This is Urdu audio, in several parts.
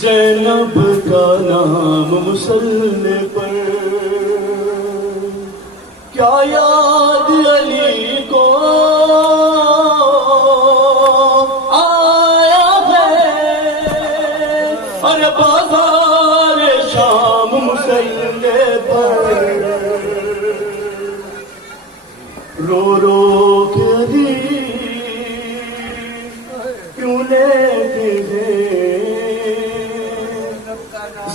زینب کا نام مسلے پر کیا یاد علی کو آیا ہے ارے بازار شام مسلے پر رو رو کے علی کیوں لیتے ہیں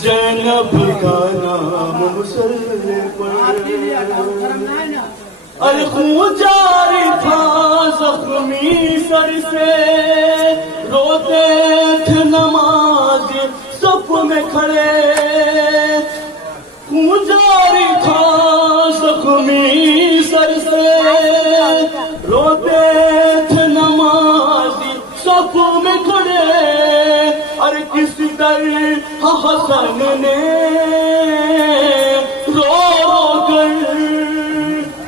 زینب کا نام مسلے پر الخون جاری تھا زخمی سر سے روتے تھے نماز صف میں کھڑے خون جاری تھا زخمی سر سے روتے تھے نماز صف میں کھڑے اور کس در حسن نے رو رو کر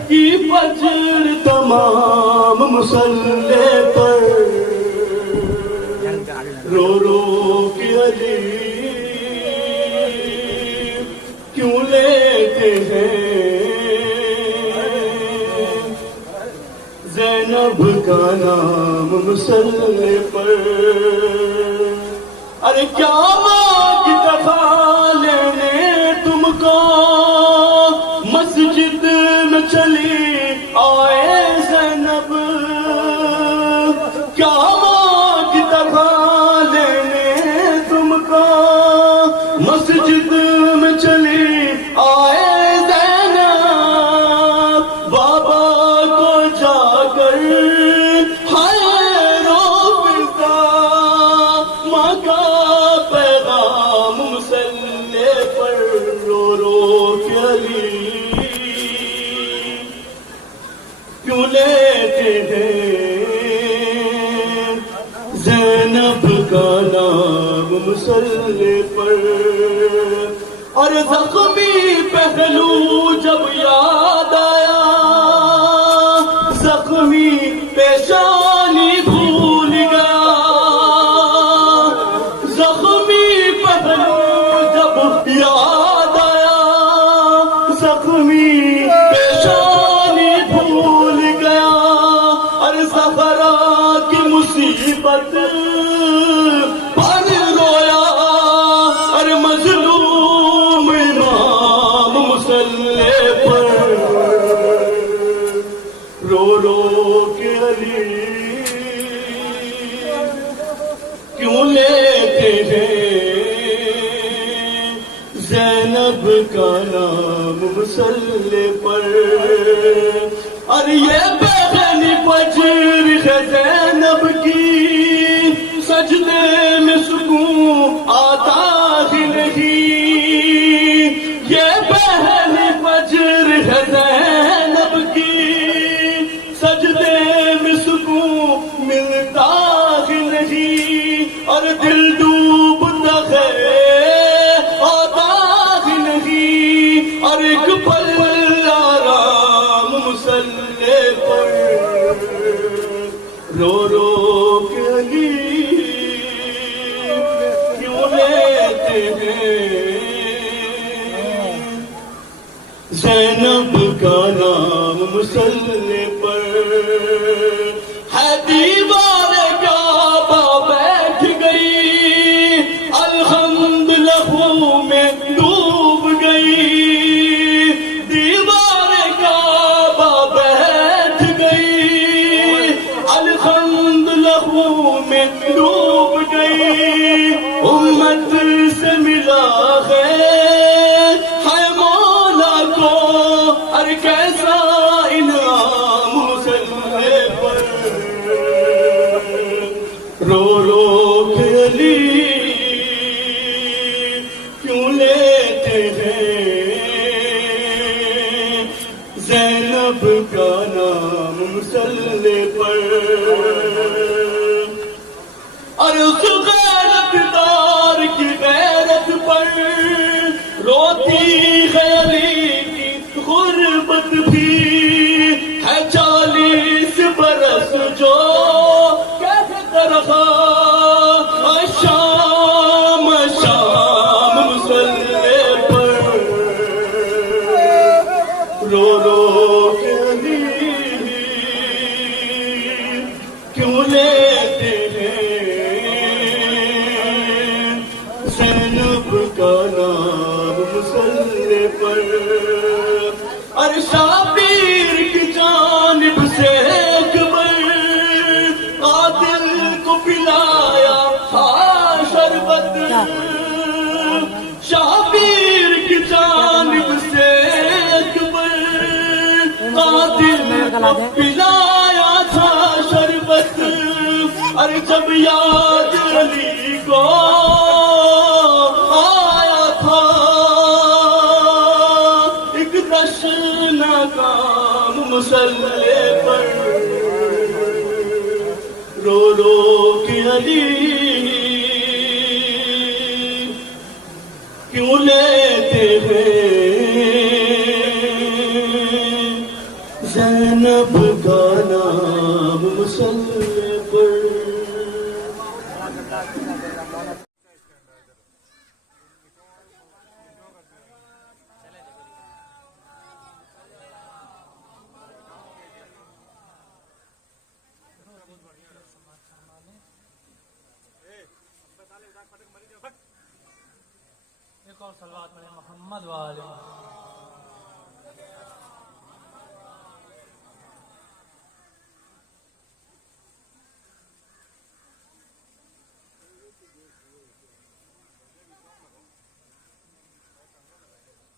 کی فجر تمام مسلے پر رو رو کے علی کیوں لیتے ہیں زینب کا نام مسلے پر ارے کیا مانگتا تھا لینے تم کو مسجد میں چلی آئے زینب کیا مانگتا تھا لینے تم کو مسجد میں چلی آئے زینب بابا کو جا کر کیوں لیتے ہیں زینب کا نام مسلے پر اور زخمی پہلو جب یاد آیا زخمی پیشانی بھول گیا زخمی پہلو جب یاد آیا زخمی پیشانی بھول گیا اور زہرا کی مصیبت پر رویا اور مظلوم امام مسلے پر رو رو کے علی کیوں لیتے ہیں زینب کا نام مسلے پر اور یہ بہن فجر ہے زینب کی سجدے میں سکون آتا ہی نہیں یہ بہن فجر ہے زینب کی سجدے میں سکون ملتا ہی نہیں اور دل ڈوبتا ہے آتا ہی نہیں اور ایک پل آرام مسلے پر رو رو کے علی کیوں لیتے ہیں زینب کا نام مسلے پر ہے دیوار کعبہ بیٹھ گئی الحمد لہو میں ڈوب گئی دیوار کعبہ بیٹھ گئی الحمد لہو رو رو کے علی کیوں لیتے ہیں زینب کا نام مسلح پر اور اس غیرت دار کی غیرت پر روتی ہے علی کی غربت بھی ہے 40 برس جو کہتا رہا شام شام مسلح پر رو رو کے علی کیوں لیتے زینب کا نام مسلح پر اور شابیر کی جانب سے ایک بار قاتل کو پلایا تھا شربت شابیر کی جانب سے ایک بار قاتل کو پلایا تھا شربت اور جب یاد علی کو آیا تھا ایک دشنا کام مسلح پر رو رو کے علی کیوں لیتے ہیں زینب کا نام مسلح پر ایک اور صلوات پڑھیں محمد والے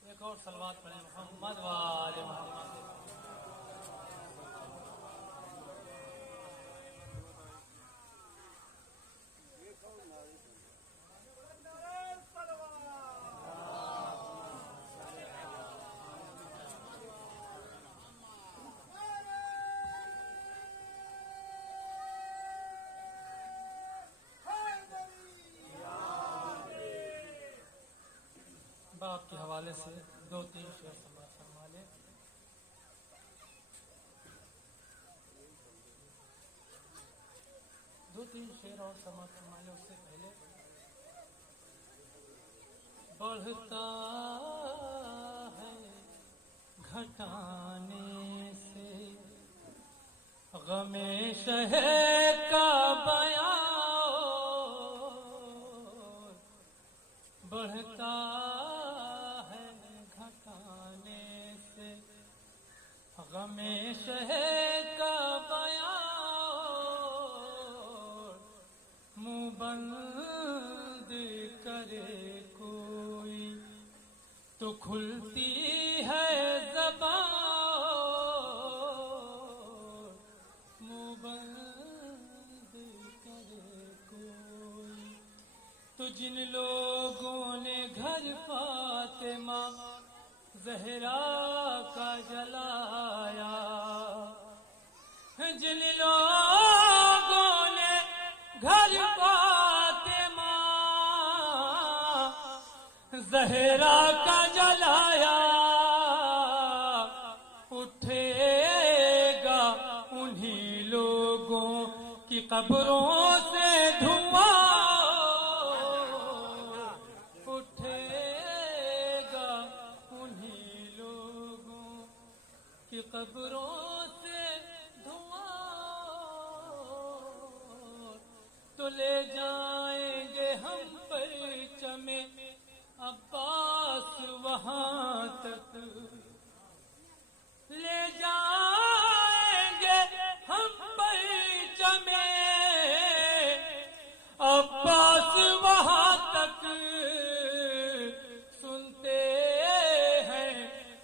ایک اور صلوات پڑھیں محمد والے محمد باپ کے حوالے سے 2-3 شعر سماعت فرما لیں. دو تین شعر اور سماعت فرما لیں. اس سے پہلے بڑھتا ہے گھٹانے سے غم شہر کا بیان بڑھتا ہے گھٹانے سے غم شہر کا بیان منہ بند کرے کوئی تو کھلتی ہے زبان منہ بند کرے کوئی تو جن لوگوں نے گھر فاطمہ زہرا کا جلایا جن لوگوں نے گھر فاطمہ زہرا کا جلایا اٹھے گا انہی لوگوں کی قبروں سے دھواں قبروں سے دھواں تو لے جائیں گے ہم پرچم عباس وہاں تک لے جائیں گے ہم پرچم عباس وہاں تک سنتے ہیں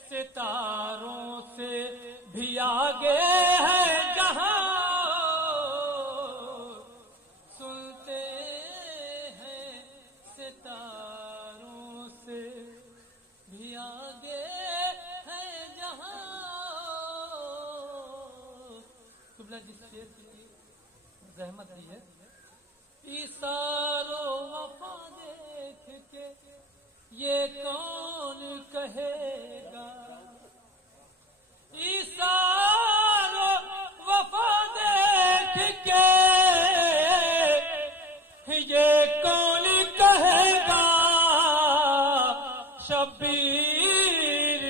ستاروں سے بھی آگے ہے جہاں سن رحمت دی ہے. ایثار و وفا دیکھ کے یہ کون کہے گا، ایثار و وفا دیکھ کے یہ کون کہے گا، شبیر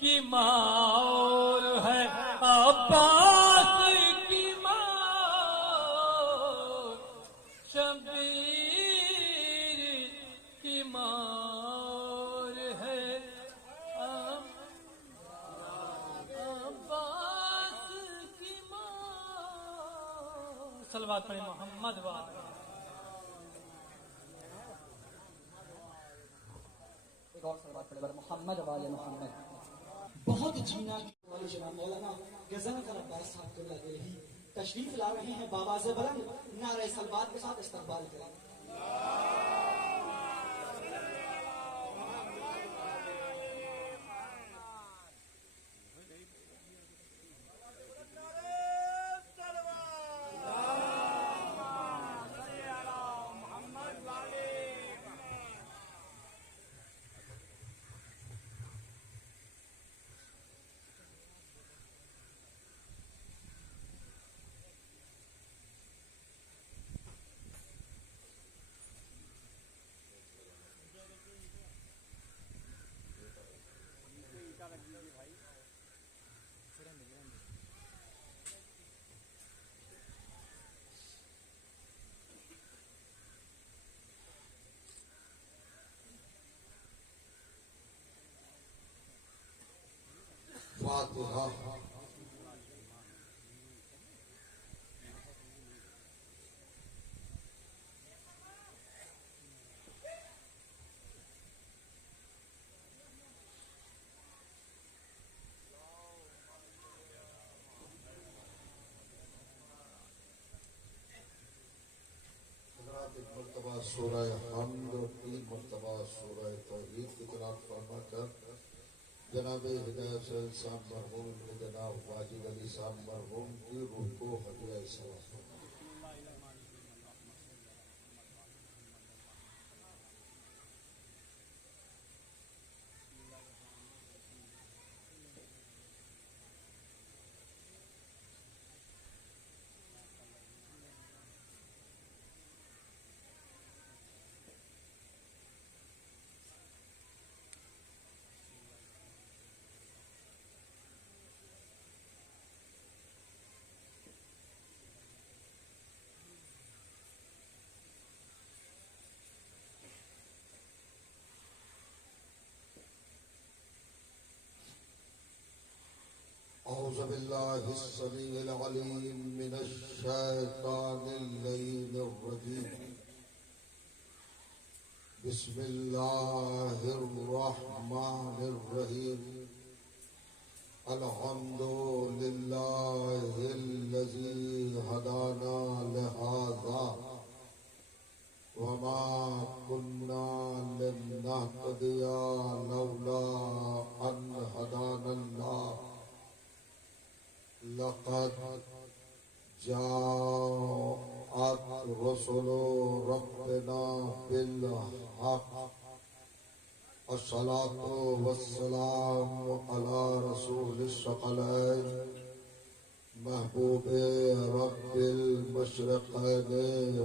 کی ماں اور ہے عباس کی ماں، شبیر کی ماں اور ہے عباس کی ماں. صلوات پڑھیں محمد وال. ایک اور صلوات پڑھیں محمد والے محمد. بہت جینا والے جناب مولانا غزل کر عباس صاحب اللہ دلہی تشریف لا رہے ہیں. باواز بلند نعرہ صلوات کے ساتھ استقبال کریں. فاتحہ. حضرات ایک مرتبہ سورہ حمد اور 3 مرتبہ سورہ توحید کی تلاوت فرما کر جناب ہدایت صاحب مرحوم جناب واجد علی صاحب مرحوم کی روح کو ہدیہ ثواب. أعوذ بالله السميع العليم من الشيطان اللعين الرجيم. بسم الله الرحمن الرحيم. الحمد لله الذي هدانا لهذا وما كنا لنهتدي لولا أن هدانا الله. لقد جاءت رسل ربنا بالحق. الصلاة والسلام على رسول الثقلين محبوب رب المشرقين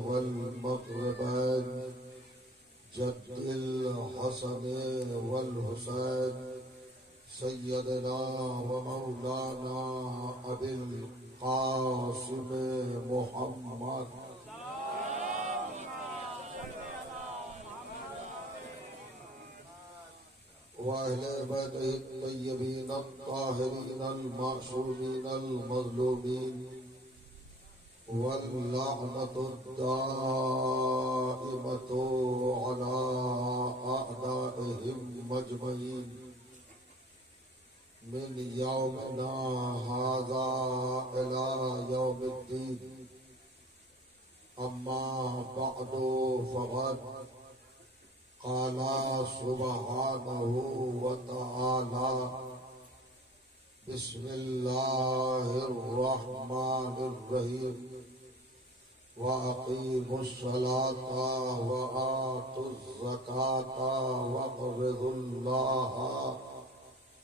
والمغربين جد الحسن والحسين سیدنا و مولانا ابی القاسم محمد وأهل بيته الطيبين الطاهرين المعصومين المظلومين واللعنة الدائمة على أعدائهم أجمعين من يومنا هذا إلى يوم الدين. أما بعد فقد قال سبحانه وتعالى بسم الله الرحمن الرحيم وَأَقِيمُوا الصَّلَاةَ وَآتُوا الزَّكَاةَ وَاقْرِضُوا اللَّهَ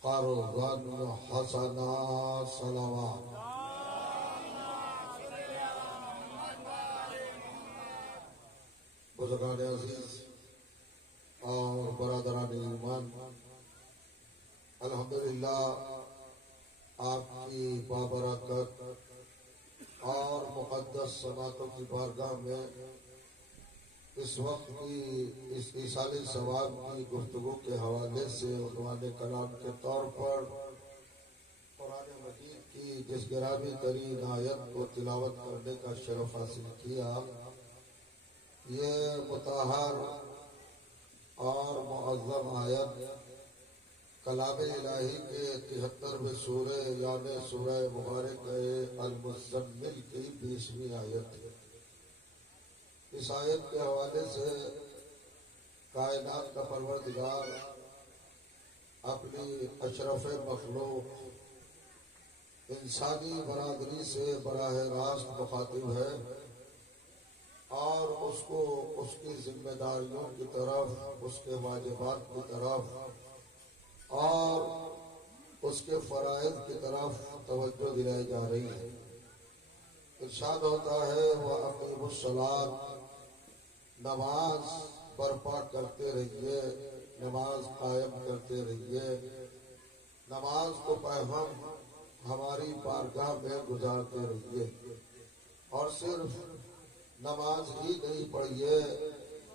قَرْضًا حَسَنًا صلوات. بزرگان عزیز اور برادران ایمان، الحمدللہ آپ کی بابرکت اور مقدس سماعتوں کی بارگاہ میں اس وقت کی اس ایصال ثواب کی گفتگو کے حوالے سے عنوان کلام کے طور پر قرآن مجید کی جس گرامی ترین آیت کو تلاوت کرنے کا شرف حاصل کیا، یہ مطہر اور معظم آیت کلام الہی کے 73ویں سورہ یعنی سورہ مبارک المزمل کی 20ویں آیت ہے۔ اس آیت کے حوالے سے کائنات کا پروردگار اپنی اشرف مخلوق انسانی برادری سے براہ راست مخاطب ہے اور اس کو اس کی ذمہ داریوں کی طرف، اس کے واجبات کی طرف اور اس کے فرائض کی طرف توجہ دلائی جا رہی ہے۔ ارشاد ہوتا ہے وَأَقِیمُوا الصَّلَاةَ، نماز برپا کرتے رہیے، نماز قائم کرتے رہیے، نماز کو ہم ہماری بارگاہ میں گزارتے رہیے، اور صرف نماز ہی نہیں پڑھیے،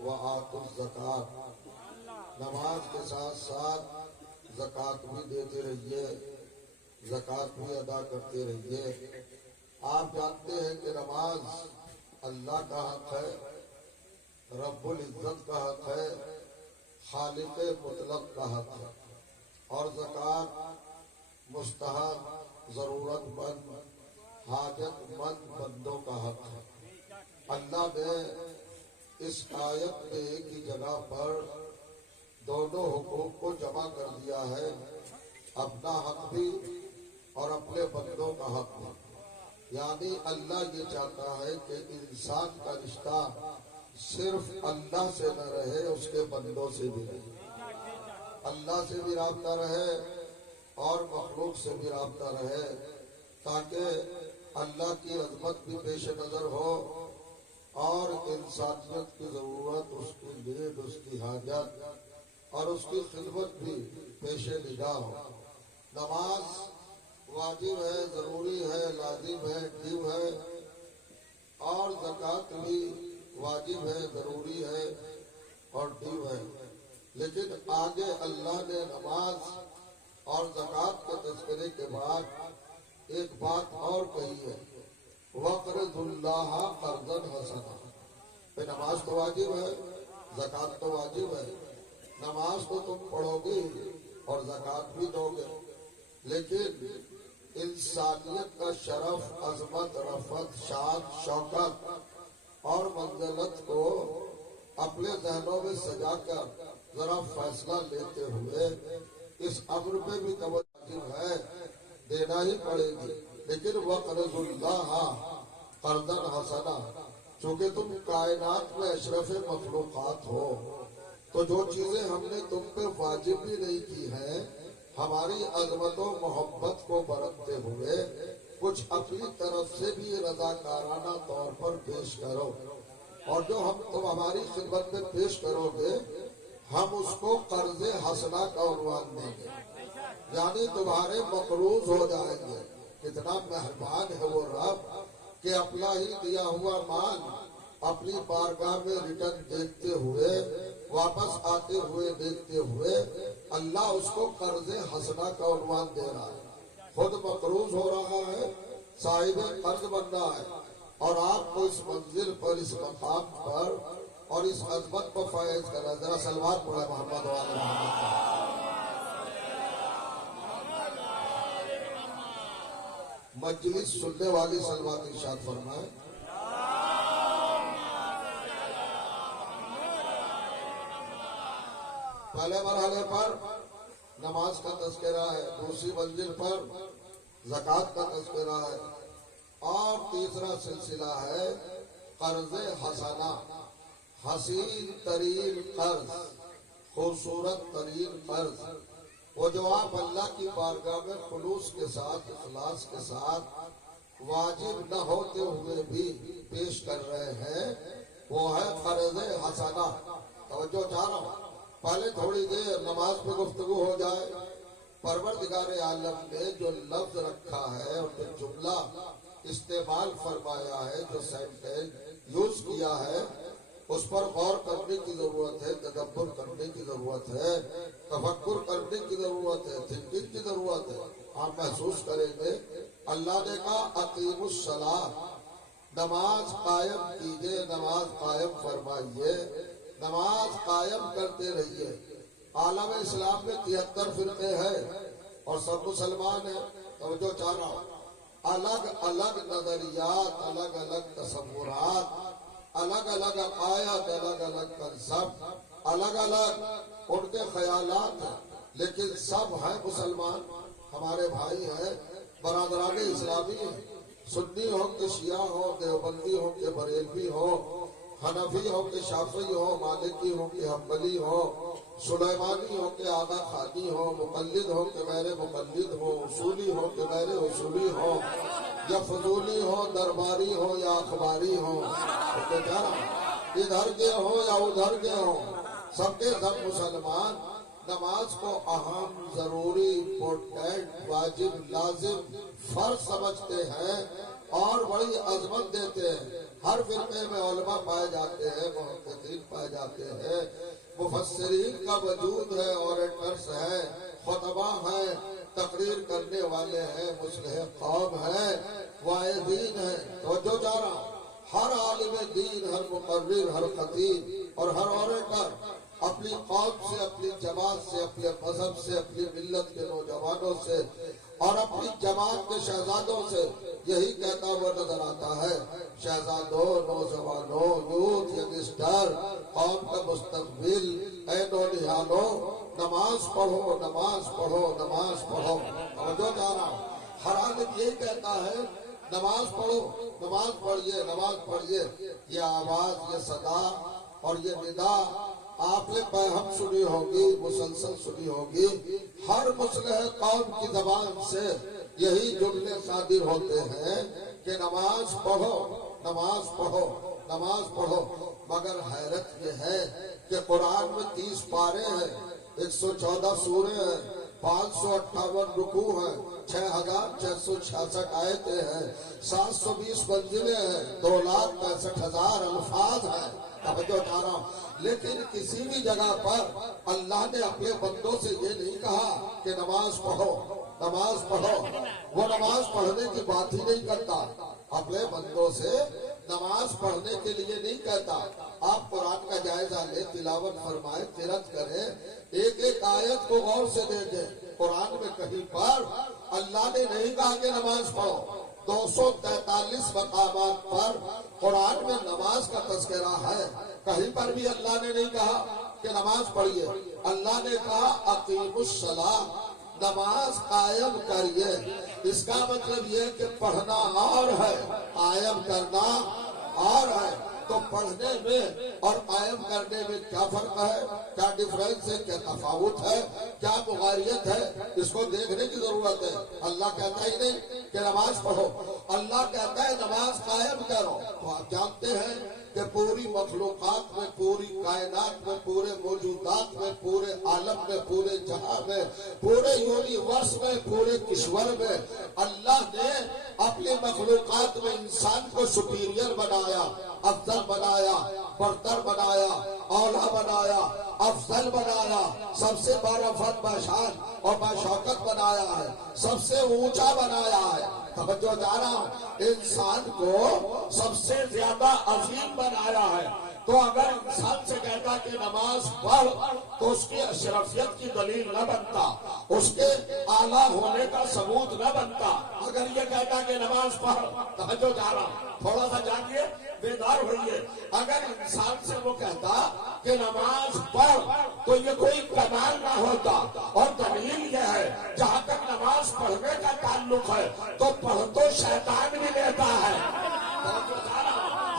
وَآتُوا الزَّکَاةَ، نماز کے ساتھ ساتھ زکوٰۃ بھی دیتے رہیے، زکوٰۃ بھی ادا کرتے رہیے۔ آپ جانتے ہیں کہ نماز اللہ کا حق ہے، رب العزت کا حق ہے، خالق مطلق کا حق ہے، اور زکوٰۃ مستحق، ضرورت مند، حاجت مند بندوں کا حق ہے۔ اللہ نے اس آیت میں ایک ہی جگہ پر دونوں حقوق کو جمع کر دیا ہے، اپنا حق بھی اور اپنے بندوں کا حق بھی۔ یعنی اللہ یہ چاہتا ہے کہ انسان کا رشتہ صرف اللہ سے نہ رہے، اس کے بندوں سے بھی رہے، اللہ سے بھی رابطہ رہے اور مخلوق سے بھی رابطہ رہے، تاکہ اللہ کی عظمت بھی پیش نظر ہو اور انسانیت کی ضرورت، اس کی نیڈ، اس کی حاجت اور اس کی خدمت بھی پیش نگاہ ہو۔ نماز واجب ہے، ضروری ہے، لازم ہے، ڈیو ہے، اور زکوٰۃ بھی واجب ہے، ضروری ہے اور ڈیو ہے۔ لیکن آگے اللہ نے نماز اور زکوٰۃ کے تذکرے کے بعد ایک بات اور کہی ہے، وَاقْرِضُوا اللَّهَ قَرْضًا حَسَنًا۔ نماز تو واجب ہے، زکوٰۃ تو واجب ہے، نماز تو تم پڑھو گے اور زکوٰۃ بھی دو گے، لیکن انسانیت کا شرف، عظمت، رفعت، شان، شوکت اور منزلت کو اپنے ذہنوں میں سجا کر ذرا فیصلہ لیتے ہوئے اس امر پہ بھی توجہ ہے، دینا ہی پڑے گی۔ لیکن وَاقْرِضُوا اللَّهَ قَرْضًا حَسَنًا، چونکہ تم کائنات میں اشرف مخلوقات ہو، تو جو چیزیں ہم نے تم پہ واجب بھی نہیں کی ہیں، ہماری عظمت و محبت کو برتتے ہوئے کچھ اپنی طرف سے بھی رضاکارانہ طور پر پیش کرو، اور جو تم ہماری خدمت میں پیش کرو گے ہم اس کو قرض حسنہ کا عنوان دیں گے، یعنی تمہارے مقروض ہو جائیں گے۔ کتنا مہربان ہے وہ رب کہ اپنا ہی دیا ہوا مال اپنی بارگاہ میں ریٹرن دیکھتے ہوئے، واپس آتے ہوئے دیکھتے ہوئے اللہ اس کو قرض حسنہ کا عنوان دے رہا ہے، خود مقروض ہو رہا ہے، صاحب قرض بن رہا ہے، اور آپ کو اس منزل پر، اس مقام پر اور اس عظمت پر فائز کر رہا ہے۔ ذرا صلوات پڑھے محمد وعلی محمد۔ مجلس سننے والی صلوات ارشاد فرمائے۔ پہلے مرحلے پر نماز کا تذکرہ ہے، دوسری منزل پر زکوٰۃ کا تذکرہ ہے، اور تیسرا سلسلہ ہے قرض حسنہ، حسین ترین قرض، خوبصورت ترین قرض، وہ جو آپ اللہ کی بارگاہ میں خلوص کے ساتھ، اخلاص کے ساتھ، واجب نہ ہوتے ہوئے بھی پیش کر رہے ہیں، وہ ہے قرض حسنہ۔ توجہ چاہ رہا ہوں، پہلے تھوڑی دیر نماز پہ گفتگو ہو جائے۔ پروردگار عالم نے جو لفظ رکھا ہے اور جو جملہ استعمال فرمایا ہے، جو سینٹینس یوز کیا ہے، اس پر غور کرنے کی ضرورت ہے، تدبر کرنے کی ضرورت ہے، تفکر کرنے کی ضرورت ہے، تھنکنگ کی ضرورت ہے۔ آپ محسوس کریں گے اللہ نے کہا اقیم الصلاۃ، نماز قائم کیجئے، نماز قائم فرمائیے، نماز قائم کرتے رہیے۔ عالم اسلام میں 73 فرقے ہیں اور سب مسلمان ہیں۔ توجہ چاہ رہا ہوں، الگ الگ نظریات، الگ الگ تصورات، الگ الگ عقائد، الگ الگ کنسپٹ، الگ الگ ان کے خیالات ہیں، لیکن سب ہیں مسلمان، ہمارے بھائی ہیں، برادران اسلامی ہیں۔ سنی ہو کہ شیعہ ہو، دیوبندی ہو کہ بریلوی ہو، حنفی ہو کہ شافعی ہو، مالکی ہو کہ حنبلی ہو، سلیمانی ہو کہ آغا خانی ہو، مقلد ہو کہ میرے مقلد ہو، اصولی ہو کہ میرے اصولی ہو، یا فضولی ہو، درباری ہو یا اخباری ہو، ادھر کے ہو یا ادھر کے ہو، سب کے سب مسلمان نماز کو اہم، ضروری، امپورٹنٹ، واجب، لازم، فرض سمجھتے ہیں اور بڑی عظمت دیتے ہیں۔ ہر فرقے میں علماء پائے جاتے ہیں، محققین پائے جاتے ہیں، مفسرین کا وجود ہے، اوریٹرز ہیں، خطباء ہیں، تقریر کرنے والے ہیں، مصلح قوم ہیں، واعظین ہیں۔ توجہ جا رہا ہوں، ہر عالم دین، ہر مقرر، ہر خطیب اور ہر اوریٹر اپنی قوم سے، اپنی جماعت سے، اپنے مذہب سے، اپنی ملت کے نوجوانوں سے اور اپنی جماعت کے شہزادوں سے یہی کہتا ہوا نظر آتا ہے، شہزادوں، نوجوانوں، یوتھ، ینگسٹر، قوم کا مستقبل، اے نونہالوں، نماز پڑھو، نماز پڑھو، نماز پڑھو۔ توجہ جا رہا ہوں، ہر عالم یہی کہتا ہے، نماز پڑھو، نماز پڑھیے، نماز پڑھیے۔ یہ آواز، یہ صدا اور یہ ندا آپ نے ہم سنی ہوگی، مسلسل سنی ہوگی۔ ہر مصلح قوم کی زبان سے یہی جملے صادر ہوتے ہیں کہ نماز پڑھو، نماز پڑھو، نماز پڑھو۔ مگر حیرت یہ ہے کہ قرآن میں 30 پارے ہیں، 114 سورے ہیں، 558 رکوع ہیں، 6666 آیتیں ہیں، 720 منزلیں ہیں، 2,65,000 الفاظ ہیں۔ توجہ چاہ رہا ہوں، لیکن کسی بھی جگہ پر اللہ نے اپنے بندوں سے یہ نہیں کہا کہ نماز پڑھو، نماز پڑھو۔ وہ نماز پڑھنے کی بات ہی نہیں کرتا، اپنے بندوں سے نماز پڑھنے کے لیے نہیں کہتا۔ آپ قرآن کا جائزہ لیں، تلاوت فرمائیں، قرأت کریں، ایک ایک آیت کو غور سے دیکھیں۔ قرآن میں کہیں پر اللہ نے نہیں کہا کہ نماز پڑھو۔ 243 مقامات پر قرآن میں نماز کا تذکرہ ہے، کہیں پر بھی اللہ نے نہیں کہا کہ نماز پڑھیے۔ اللہ نے کہا اقیم الصلاۃ، نماز قائم کریے۔ اس کا مطلب یہ کہ پڑھنا اور ہے، قائم کرنا اور ہے۔ تو پڑھنے میں اور قائم کرنے میں کیا فرق ہے، کیا ڈفرنس ہے، کیا تفاوت ہے، کیا مغایرت ہے، اس کو دیکھنے کی ضرورت ہے۔ اللہ کہتا ہی نہیں کہ نماز پڑھو، اللہ کہتا ہے نماز قائم کرو۔ تو آپ جانتے ہیں کہ پوری مخلوقات میں، پوری کائنات میں، پورے موجودات میں، پورے عالم میں، پورے جہاں میں، پورے یونیورس میں، پورے کشور میں اللہ نے اپنی مخلوقات میں انسان کو سپیریئر بنایا، افضل بنایا، برتر بنایا، اولا بنایا، افضل بنایا، سب سے بارفت باشان اور باشوکت بنایا ہے، سب سے اونچا بنایا ہے۔ توجہ جا رہا ہوں، انسان کو سب سے زیادہ عظیم بنایا ہے۔ تو اگر انسان سے کہتا کہ نماز پڑھ تو اس کی اشرفیت کی دلیل نہ بنتا، اس کے اعلیٰ ہونے کا ثبوت نہ بنتا۔ اگر یہ کہتا کہ نماز پڑھ، توجہ جا رہا ہوں، تھوڑا سا جانیے، بیدار ہوئیے۔ اگر انسان سے وہ کہتا کہ نماز پڑھ تو یہ کوئی کمال نہ ہوتا، اور دلیل یہ ہے جہاں تک نماز پڑھنے کا تعلق ہے تو پڑھ تو شیطان بھی لیتا ہے۔ توجہ جا رہا ہوں،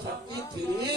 33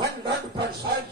100%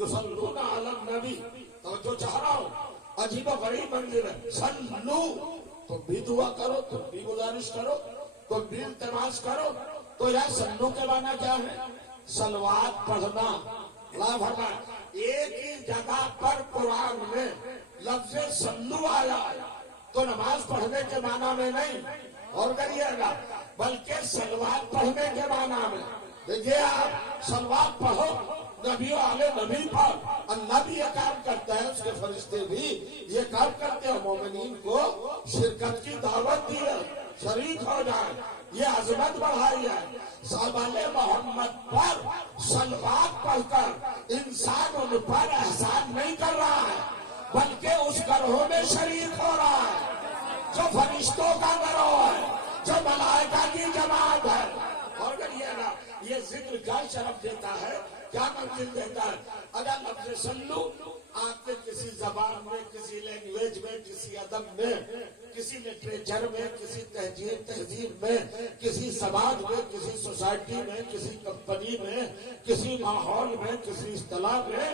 یصلون علی النبی. توجہ چاہ رہا ہوں، عجیب و غریب منزل ہے. صلو، تم بھی دعا کرو، تم بھی گزارش کرو، تم بھی التماس کرو. تو یار صلو کے معنی کیا ہے؟ صلوات پڑھنا. اللہ فرمائے ایک ہی جگہ پر قرآن میں لفظ صلو آیا تو نماز پڑھنے کے معنی میں نہیں، اور کریے گا، بلکہ صلوات پڑھنے کے معنی میں. دیکھیے آپ صلوات پڑھو، نبی والے نبی پر. اللہ بھی یہ کام کرتا ہے، اس کے فرشتے بھی یہ کام کرتے ہیں. مومنین کو شرکت کی دعوت دی ہے، شریک ہو جائے، یہ عظمت بڑھائی ہے. صحابہ محمد پر صلوات پڑھ کر انسان ان پر احسان نہیں کر رہا ہے، بلکہ اس گروہ میں شریک ہو رہا ہے جو فرشتوں کا گروہ ہے، جو ملائکہ کی جماعت ہے. اور یہ ذکر کیا شرف دیتا ہے، کیا منزل دیتا ہے. اگر لفظ صلو آپ کے کسی زبان میں، کسی لینگویج میں، کسی ادب میں، کسی لٹریچر میں، کسی تہذیب میں، کسی سماج میں، کسی سوسائٹی میں، کسی کمپنی میں، کسی ماحول میں، کسی اصطلاح میں،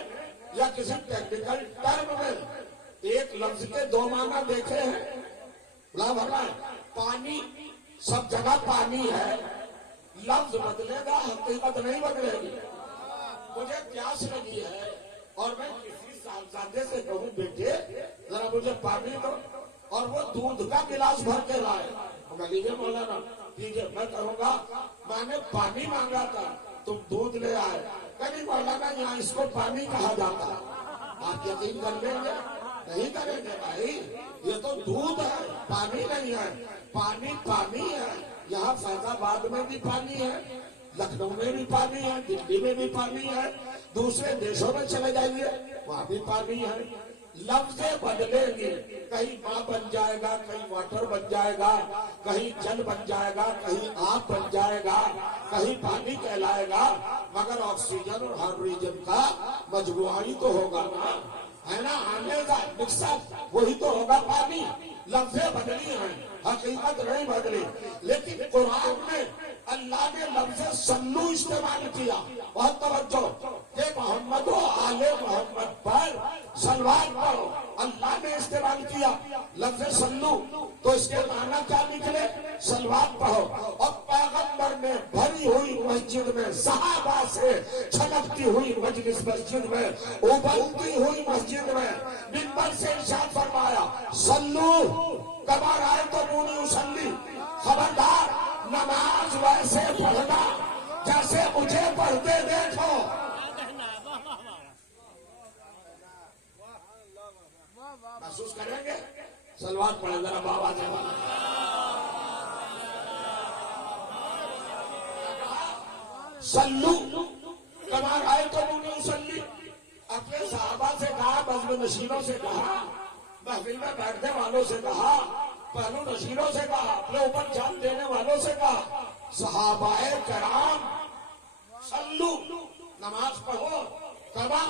یا کسی ٹیکنیکل ٹرم میں ایک لفظ کے دو معنی دیکھے ہیں. لا فرمائے پانی، سب جگہ پانی ہے، لفظ بدلے گا، حقیقت نہیں بدلے گی. مجھے پیاس لگی ہے اور میں کسی صاحبزادے سے کہوں بیٹے ذرا مجھے پانی دو، اور وہ دودھ کا گلاس بھر کے لائے. لیجیے مولانا دیجیے. میں کہوں گا میں نے پانی مانگا تھا، تم دودھ لے آئے. کہیں مولانا یہاں اس کو پانی کہا جاتا ہے. آپ یقین کر لیں گے؟ نہیں کریں گے بھائی. یہ تو دودھ ہے، پانی نہیں ہے. پانی پانی ہے. یہاں فیض آباد میں بھی پانی ہے، لکھنؤ میں بھی پانی ہے، دلی میں بھی پانی ہے، دوسرے دیشوں میں چلے جائیے وہاں بھی پانی ہے. لفظ بدلیں گے، کہیں ماں بن جائے گا، کہیں واٹر بن جائے گا، کہیں جل بن جائے گا، کہیں آپ بن جائے گا، کہیں پانی کہلائے گا، مگر آکسیجن اور ہائیڈروجن کا مجموعہ ہی تو ہوگا نا، ہے نا. آنے کا مکسر وہی تو ہوگا پانی. لفظیں بدلی ہیں، حقیقت نہیں بدلی. لیکن قرآن میں اللہ نے لفظ صلو استعمال کیا. بہت توجہ کہ محمد و آل محمد پر صلوات پڑھو. اللہ نے استعمال کیا لفظ صلو، تو اس کے معنی کیا نکلے؟ صلوات پڑھو. اور پیغمبر نے بھری ہوئی مسجد میں صحابہ سے چھلکتی ہوئی مجلس مسجد میں، ابلتی ہوئی مسجد میں منبر سے ارشاد فرمایا صلو کما رأیتمونی اصلی. خبردار نماز ویسے پڑھنا جیسے مجھے پڑھتے دیکھو. محسوس کریں گے؟ صلوات پڑھیں ذرا بابا سے. صلو کما رأیتمونی اصلی. اپنے صحابہ سے کہا، بزم نشینوں سے کہا، محفل میں بیٹھنے والوں سے کہا، پہلو نشینوں سے کہا، اپنے اوپر جان دینے والوں سے کہا، صحابہ کرام صلو نماز پڑھو کما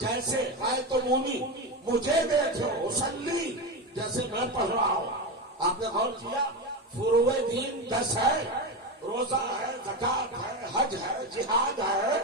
جیسے رأیتمونی مجھے دیکھو، اصلی جیسے میں پڑھ رہا ہوں. آپ نے غور کیا فروع دین 10 ہے، روزہ ہے، زکات ہے، حج ہے، جہاد ہے،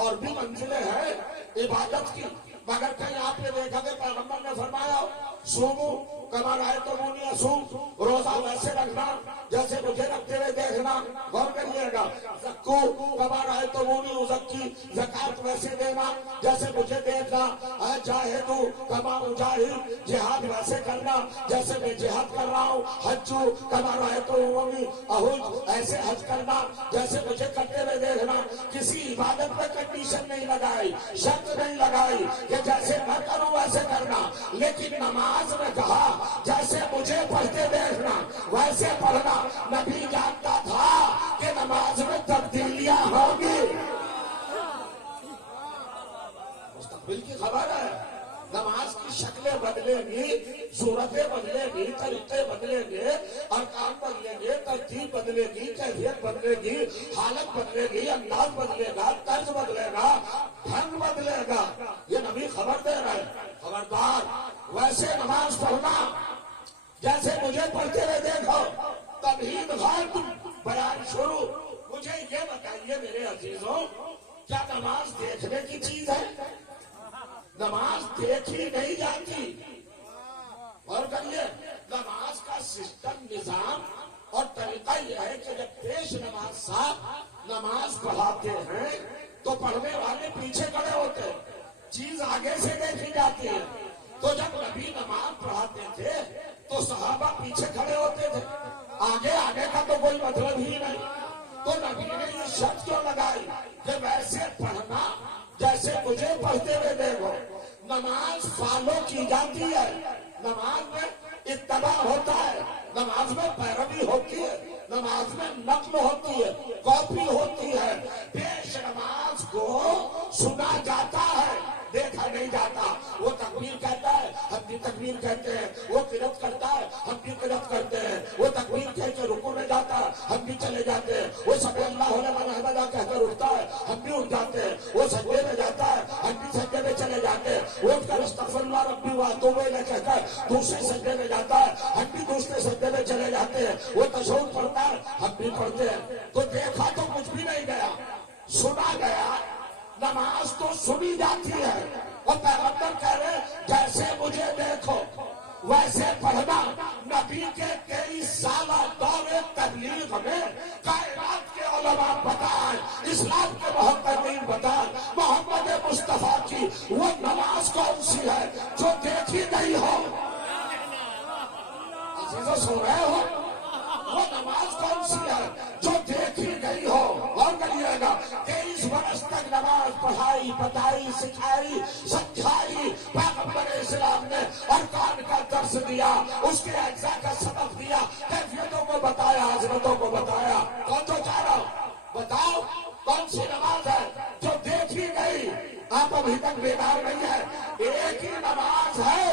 اور بھی منزلیں ہیں عبادت کی. مگر کہیں آپ نے دیکھا کہ پیغمبر نے فرمایا سومو کما رأیتمونی اصوم، روزہ ویسے رکھنا جیسے مجھے رکھتے ہوئے دیکھنا. غور کریے گا. زکو کما رأیتمونی ازکی، زکات ویسے دینا جیسے مجھے دیکھنا. جاہدو کما اجاہد، جہاد ویسے کرنا جیسے میں جہاد کر رہا ہوں. حجو کما رأیتمونی احج، ایسے حج کرنا جیسے مجھے کرتے ہوئے دیکھنا. کسی عبادت میں کنڈیشن نہیں لگائی، شرط نہیں لگائی کہ جیسے میں کروں ویسے کرنا. لیکن نماز میں کہا جیسے مجھے پڑھتے دیکھنا ویسے پڑھنا. نبی جانتا تھا کہ نماز میں تبدیلیاں ہوں گی. مستقبل کی خبر ہے. نماز کی شکلیں بدلیں گی، صورتیں بدلیں گی، طریقے بدلیں گے، ارکان بدلیں گے، ترتیب بدلے گی، کیفیت بدلے گی، حالت بدلے گی، انداز بدلے گا، طرز بدلے گا، ڈھنگ بدلے گا. یہ نبی خبر دے رہے ہیں. خبردار ویسے نماز پڑھنا جیسے مجھے پڑھتے ہوئے دیکھو. توحید غائب بیان شروع. مجھے یہ بتائیے میرے عزیزوں، کیا نماز دیکھنے کی چیز ہے؟ نہیں جاتی. اور کریے نماز کا سسٹم نظام اور طریقہ یہ ہے کہ جب پیش نماز صاحب نماز پڑھاتے ہیں تو پڑھنے والے پیچھے کھڑے ہوتے ہیں, چیز آگے سے دیکھی جاتی ہے. تو جب نبی نماز پڑھاتے تھے تو صحابہ پیچھے کھڑے ہوتے تھے, آگے کا تو کوئی مطلب ہی نہیں. تو نبی نے یہ شرط کیوں لگائی کہ ویسے پڑھنا جیسے مجھے پڑھتے ہوئے دیکھو. نماز فالو کی جاتی ہے, نماز میں اتباع ہوتا ہے, نماز میں پیروی ہوتی ہے, نماز میں نقل ہوتی ہے, کاپی ہوتی ہے. پیش نماز کو سنا جاتا ہے, دیکھا نہیں جاتا. وہ تکبیر کہتا ہے, ہم بھی تکبیر کہتے ہیں. وہ قرات کرتا ہے, ہم بھی قرات کرتے ہیں. وہ تکبیر کہہ کے رکوع میں جاتا ہے, ہم بھی چلے جاتے ہیں. وہ سمع اللہ لمن حمدہ کہہ کر اٹھتا ہے, ہم بھی اٹھ جاتے ہیں. وہ سجدے میں جاتا ہے, ہم بھی سجدے میں چلے جاتے ہیں. وہ اٹھ کر استغفر اللہ ربی واتوب الیہ کہہ کر دوسرے سجدے میں جاتا ہے, ہم بھی دوسرے سجدے میں چلے جاتے ہیں. وہ تشہد پڑھتا ہے, ہم بھی پڑھتے ہیں. تو دیکھا تو کچھ بھی نہیں گیا, سنا گیا. نماز تو سنی جاتی ہے اور پیغمبر کہہ رہے جیسے مجھے دیکھو ویسے پڑھنا. نبی کے 23 سالہ دور تبلیغ میں کائنات کے علماء بتائیں, اسلام کے محققین بتائیں, محمد مصطفیٰ کی وہ نماز کون سی ہے جو دیکھی نہیں ہو. عزیزو سن رہے ہو, وہ نماز کون سی ہے جو دیکھی گئی ہو. اور کریے گا 23 برس تک نماز پڑھائی, بتائی, سکھائی, سمجھائی. پیغمبر اسلام نے ارکان کا درس دیا, اس کے اجزاء کا سبق دیا, کیفیتوں کو بتایا, عظمتوں کو بتایا. کون تو چاہ رہا ہوں بتاؤ کون سی نماز ہے جو دیکھی گئی. آپ ابھی تک بیدار نہیں ہے. ایک ہی نماز ہے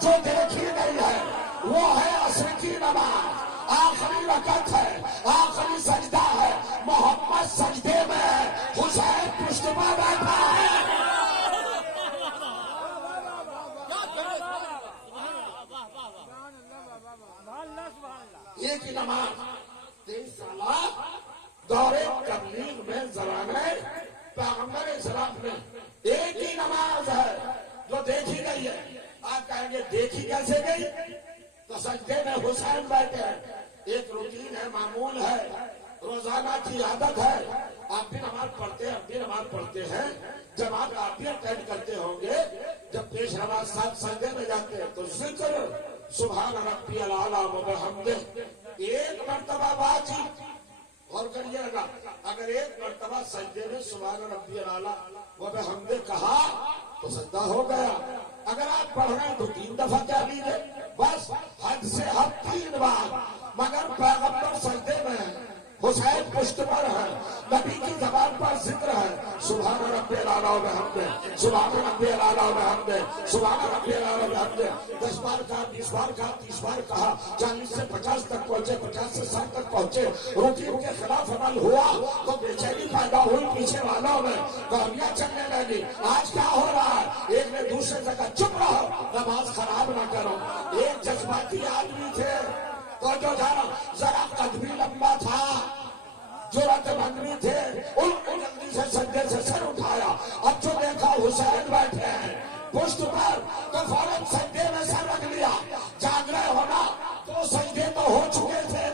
جو دیکھی گئی ہے, وہ ہے عصر کی نماز. آخری رکعت ہے, آخری سجدہ ہے. محمد سجدے میں ہے, حسین پشت پر بیٹھا ہے. ایک ہی نماز 23 سالہ دور تبلیغ میں زمانے پیغمبر اسلام میں ایک ہی نماز ہے جو دیکھی گئی ہے. آپ کہیں گے دیکھی کیسے گئی؟ تو سجدے میں حسین بیٹھے ہیں, ایک روٹین ہے, معمول ہے, روزانہ کی عادت ہے. آپ بھی نماز پڑھتے ہیں, ہم بھی نماز پڑھتے ہیں, جماعت آپ بھی اٹینڈ کرتے ہوں گے. جب پیش نماز صاحب سجدے میں جاتے ہیں تو ذکر سبحان ربی الاعلیٰ و بحمدہ ایک مرتبہ باجی. اور کریے گا اگر ایک مرتبہ سجدے میں سبحان ربی الاعلیٰ و بحمدہ کہا تو سجدہ ہو گیا. اگر آپ پڑھ رہے ہیں تو 3 دفعہ کہہ لیجیے, بس حد سے حد 3 بار. مگر پیغمبر سجدے میں ہے, حسین پشت پر ہے, نبی کی زبان پر ذکر ہے سبحان ربی الاعلیٰ و بحمدہ, سبحان ربی الاعلیٰ و بحمدہ, سبحان ربی الاعلیٰ و بحمدہ. 10 بار کہا, 20 بار کہا, 30 بار کہا, 40 سے 50 تک پہنچے, 50 سے 60 تک پہنچے. روٹین کے خلاف عمل ہوا تو بے چینی پیدا ہوئی پیچھے والوں میں, گاڑیاں چلنے لگی. آج کیا ہو رہا ہے, ایک نے دوسرے جگہ چپ رہو, نماز خراب نہ کرو. ایک جذباتی آدمی تھے تو جو ذرا قد بھی لمبا تھا, جرأت مند بھی تھے, ان کو جلدی سے سجدے سے سر اٹھایا. اب جو دیکھا حسین بیٹھے ہیں پشت پر تو فوراً سجدے میں سر رکھ لیا. جاگ رہے ہونا, 2 سجدے تو ہو چکے تھے,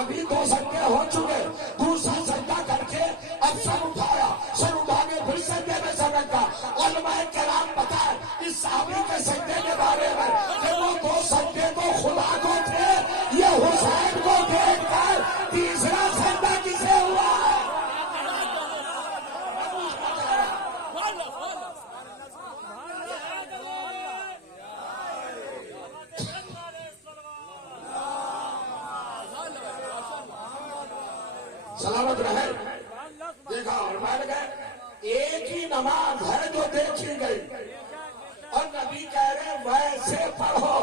ابھی 2 سجدے ہو چکے, دوسرا سجدہ کر کے اب سر اٹھایا. سر اٹھا کے پھر سجدے میں سر رکھا. علماء کرام بتائیں اس صحابی کے سجدے کے بارے میں کہ وہ 2 سجدے تو خدا کو تھے, یہ حسین کو دیکھ کر تیسرا سجدہ کسے ہوا ہے؟ سلامت رہے. دیکھا اور مان گئے ایک ہی نماز ہے جو دیکھی گئی, اور نبی کہہ رہے ویسے پڑھو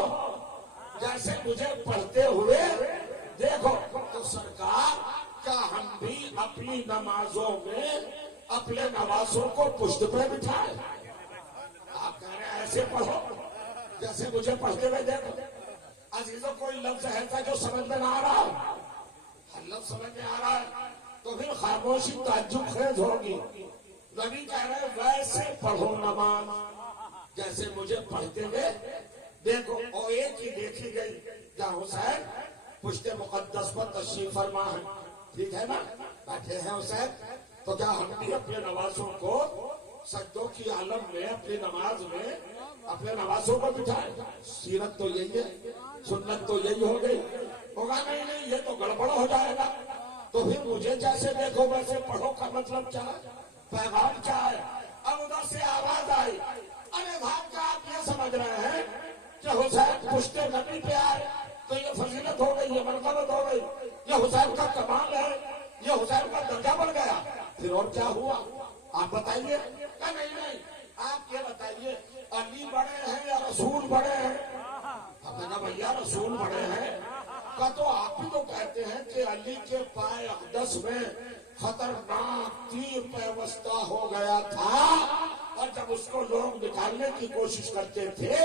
جیسے مجھے پڑھتے ہوئے دیکھو. تو سرکار کیا ہم بھی اپنی نمازوں میں اپنے نوازوں کو پشت پہ بٹھائے؟ آپ کہہ رہے ہیں ایسے پڑھو جیسے مجھے پڑھتے ہوئے دیکھو. عزیزوں کوئی لفظ ایسا جو سمجھ میں نہ آ رہا ہو, لفظ سمجھ میں آ رہا ہے تو پھر خاموشی تعجب خیز ہوگی. نبی کہہ رہے ویسے پڑھو نماز جیسے مجھے پڑھتے گئے. دیکھو اور ایک ہی دیکھی گئی جہاں حسین پشت مقدس پر تشریف فرما ہے. ٹھیک ہے نا, بیٹھے ہیں حسین. تو کیا ہم بھی اپنے نوازوں کو سجدوں کی عالم میں اپنی نماز میں اپنے نوازوں کو بٹھائیں؟ سیرت تو یہی ہے, سنت تو یہی ہو گئی. ہوگا نہیں, یہ تو گڑبڑ ہو جائے گا. تو پھر مجھے جیسے دیکھو ویسے پڑھو کا مطلب کیا ہے, پیغام کیا ہے؟ اب ادھر سے آواز آئی, ارے بھائی کیا آپ یہ سمجھ رہے ہیں کہ حسین پشت نبی پہ آئے تو یہ فضیلت ہو گئی, یہ مرتبت ہو گئی, یہ حسین کا کمال ہے, یہ حسین کا درجہ بڑھ گیا؟ پھر اور کیا ہوا آپ بتائیے. نہیں, آپ یہ بتائیے علی بڑے ہیں یا رسول بڑے ہیں؟ ہم نے کہا بھیا رسول بڑے ہیں. کا تو آپ بھی تو کہتے ہیں کہ علی کے پائے اقدس میں خطرناک تیر پیوستہ ہو گیا تھا, اور جب اس کو لوگ نکالنے کی کوشش کرتے تھے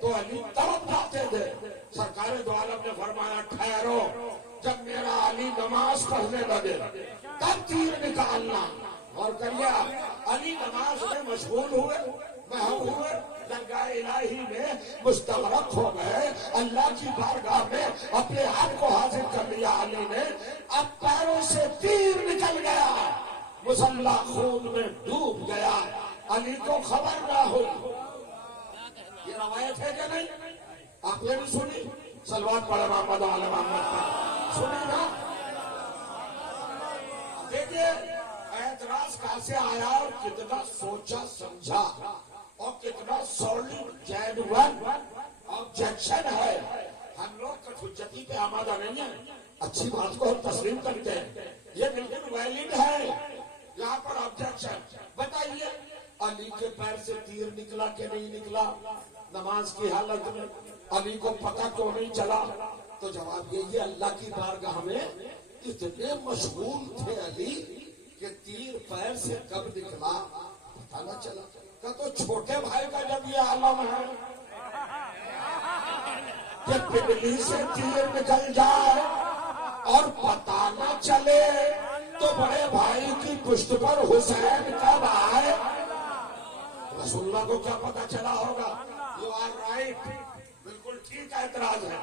تو علی تڑپ جاتے تھے. سرکار دو عالم نے فرمایا ٹھہرو, جب میرا علی نماز پڑھنے لگے تب تیر نکالنا. اور کریا علی نماز میں مشغول ہوئے, محو ہوئے, درگاہ الہی میں مستغرق ہو گئے, اللہ کی بارگاہ میں اپنے آپ کو حاضر کر لیا علی نے. اب پیروں سے تیر نکل گیا, مسلح خون میں ڈوب گیا, علی کو خبر نہ ہوئی. یہ روایت ہے کہ نہیں؟ آپ نے بھی سنی. صلوات پڑھ محمد و آل محمد پر سنی نا. دیکھیے اعتراض کہاں سے آیا اور کتنا سوچا سمجھا اور کتنا سالڈ جینوئن آبجیکشن ہے. ہم لوگ کٹھجتی پہ آمادہ نہیں ہیں, اچھی بات کو ہم تسلیم کرتے ہیں, یہ بالکل ویلڈ ہے. یہاں پر آبجیکشن بتائیے علی کے پیر سے تیر نکلا کہ نہیں نکلا نماز کی حالت میں؟ علی کو پتہ کیوں نہیں چلا؟ تو جواب یہی, اللہ کی بارگاہ میں اتنے مشغول تھے علی کہ تیر پیر سے کب نکلا پتہ نہ چلا. کہ تو چھوٹے بھائی کا جب یہ عالم ہے کہ پنڈلی سے تیر نکل جائے اور پتہ نہ چلے تو بڑے بھائی کی پشت پر حسین کب آئے؟ رسول اللہ کو کیا پتہ چلا ہوگا؟ یو آر رائٹ, بالکل ٹھیک اعتراض ہے.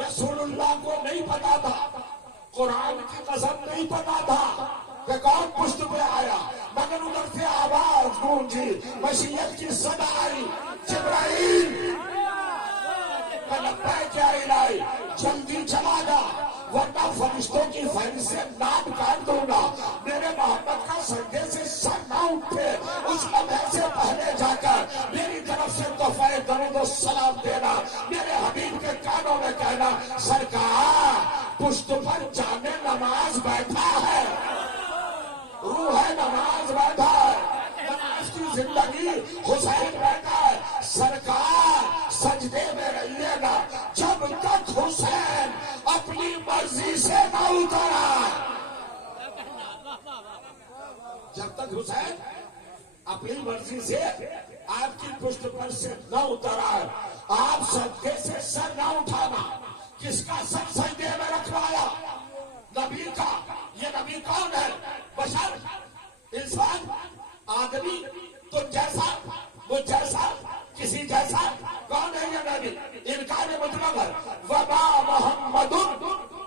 رسول اللہ کو نہیں پتا تھا, قرآن کی قسم نہیں پتا تھا کہ کون پشت پہ آیا, مگر ادھر سے آواز گونجی, مشیت کی صدا آئی, جبرائیل لبیک یا الہی, جلدی چلا جا ورنہ فرشتوں کی فہرست سے نام کاٹ دوں گا. میرے محمد کا سجدے سے سر نہ اٹھے اس لمحے سے پہلے جا کر میری طرف سے تحفہ درود و سلام دینا, میرے حبیب کے کانوں میں کہنا سرکار پشت پر جانے نماز بیٹھا ہے, روح ہے نماز بیٹھا ہے, نماز کی زندگی حسین بیٹھا ہے. سرکار سجدے میں رہیے گا جب تک حسین اپنی مرضی سے نہ اترا, جب تک حسین اپنی مرضی سے آپ کی پشت پر سے نہ اترا ہے. آپ سجدے سے سر نہ اٹھانا. کس کا سر سجدے میں رکھوایا؟ نبی کا. یہ نبی کون ہے؟ بشر, انسان, آدمی, تم جیسا, مجھ جیسا, کسی جیسا. کون ہے یہ نبی؟ انکار مطلب ہے وما محمد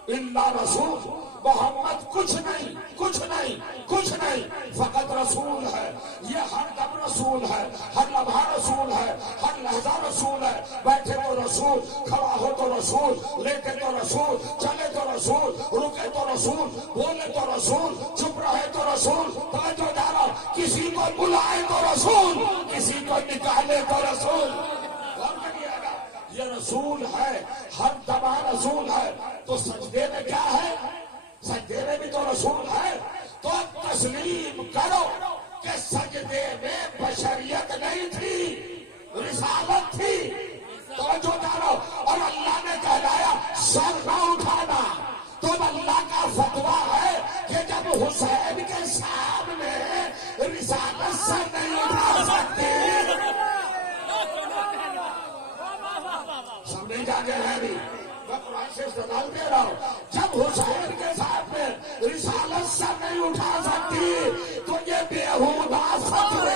الا رسول, محمد کچھ نہیں, کچھ نہیں, کچھ نہیں, فقط رسول ہے. یہ ہر دم رسول ہے, ہر لمحہ رسول ہے, ہر لہجہ رسول ہے. بیٹھے تو رسول, کھڑا ہو تو رسول, لیٹے تو رسول, چلے تو رسول, رکے تو رسول, بولے تو رسول, چپ رہے تو رسول. توجہ دارو, کسی کو بلائے تو رسول, کسی کو نکالے تو رسول. یہ رسول ہے, ہر دمہ رسول ہے. تو سجدے میں کیا ہے؟ سجدے میں بھی تو رسول ہے. تو تسلیم کرو کہ سجدے میں بشریت نہیں تھی, رسالت تھی. توجہ دارو, اور اللہ نے کہلایا سر نہ اٹھانا. تو اللہ کا فتویٰ ہے کہ جب حسین کے سامنے رسالت سر نہیں اٹھا سکتی, سمجھے جانے ہیں بھی, میں قرآن سے استدلال دے رہا ہوں. جب حسین کے ساتھ میں رسالت سر نہیں اٹھا سکتی تو یہ بیہودہ فتوے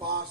5,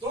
2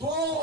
2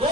2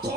2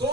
2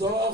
2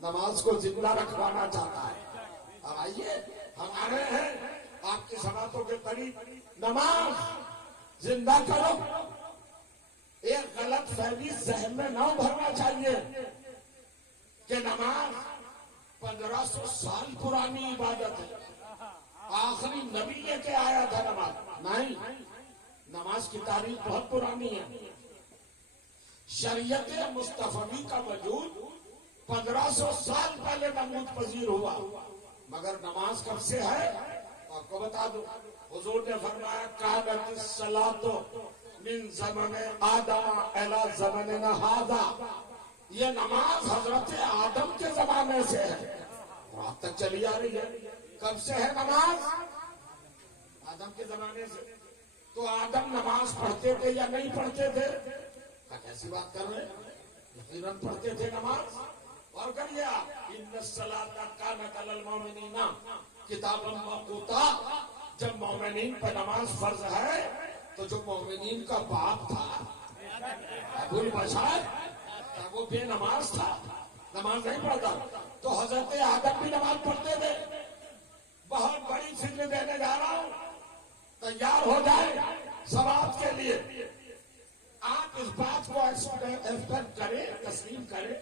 نماز کو زندہ رکھوانا چاہتا ہے. اب آئیے ہم آ رہے ہیں آپ کی سماعتوں کے قریب. نماز زندہ کرو. ایک غلط فہمی ذہن میں نہ بھرنا چاہیے کہ نماز 1500 سال پرانی عبادت ہے, آخری نبی لے کے آیا تھا نماز. نہیں, نماز کی تاریخ بہت پرانی ہے. شریعت مصطفی کا وجود 1500 سال پہلے نمود پذیر ہوا, مگر نماز کب سے ہے آپ کو بتا دو. حضور نے فرمایا کانت الصلاۃ من زمن آدم الی زمننا ھذا, یہ نماز حضرت آدم کے زمانے سے ہے اور اب تک چلی آ رہی ہے. کب سے ہے نماز؟ آدم کے زمانے سے. تو آدم نماز پڑھتے تھے یا نہیں پڑھتے تھے؟ کیسی بات کر رہے ہیں, یقیناً پڑھتے تھے نماز. اور کریے آپ ان الصلاۃ کانت علی المؤمنین کتابا موقوتا, جب مومنین پہ نماز فرض ہے تو جو مومنین کا باپ تھا ابو البشر, وہ بے نماز تھا, نماز نہیں پڑھتا. تو حضرت آدم بھی نماز پڑھتے تھے. بہت بڑی فکر دینے جا رہا ہوں, تیار ہو جائے سماعت کے لیے. آپ اس بات کو ایکسپیکٹ کریں, تسلیم کریں,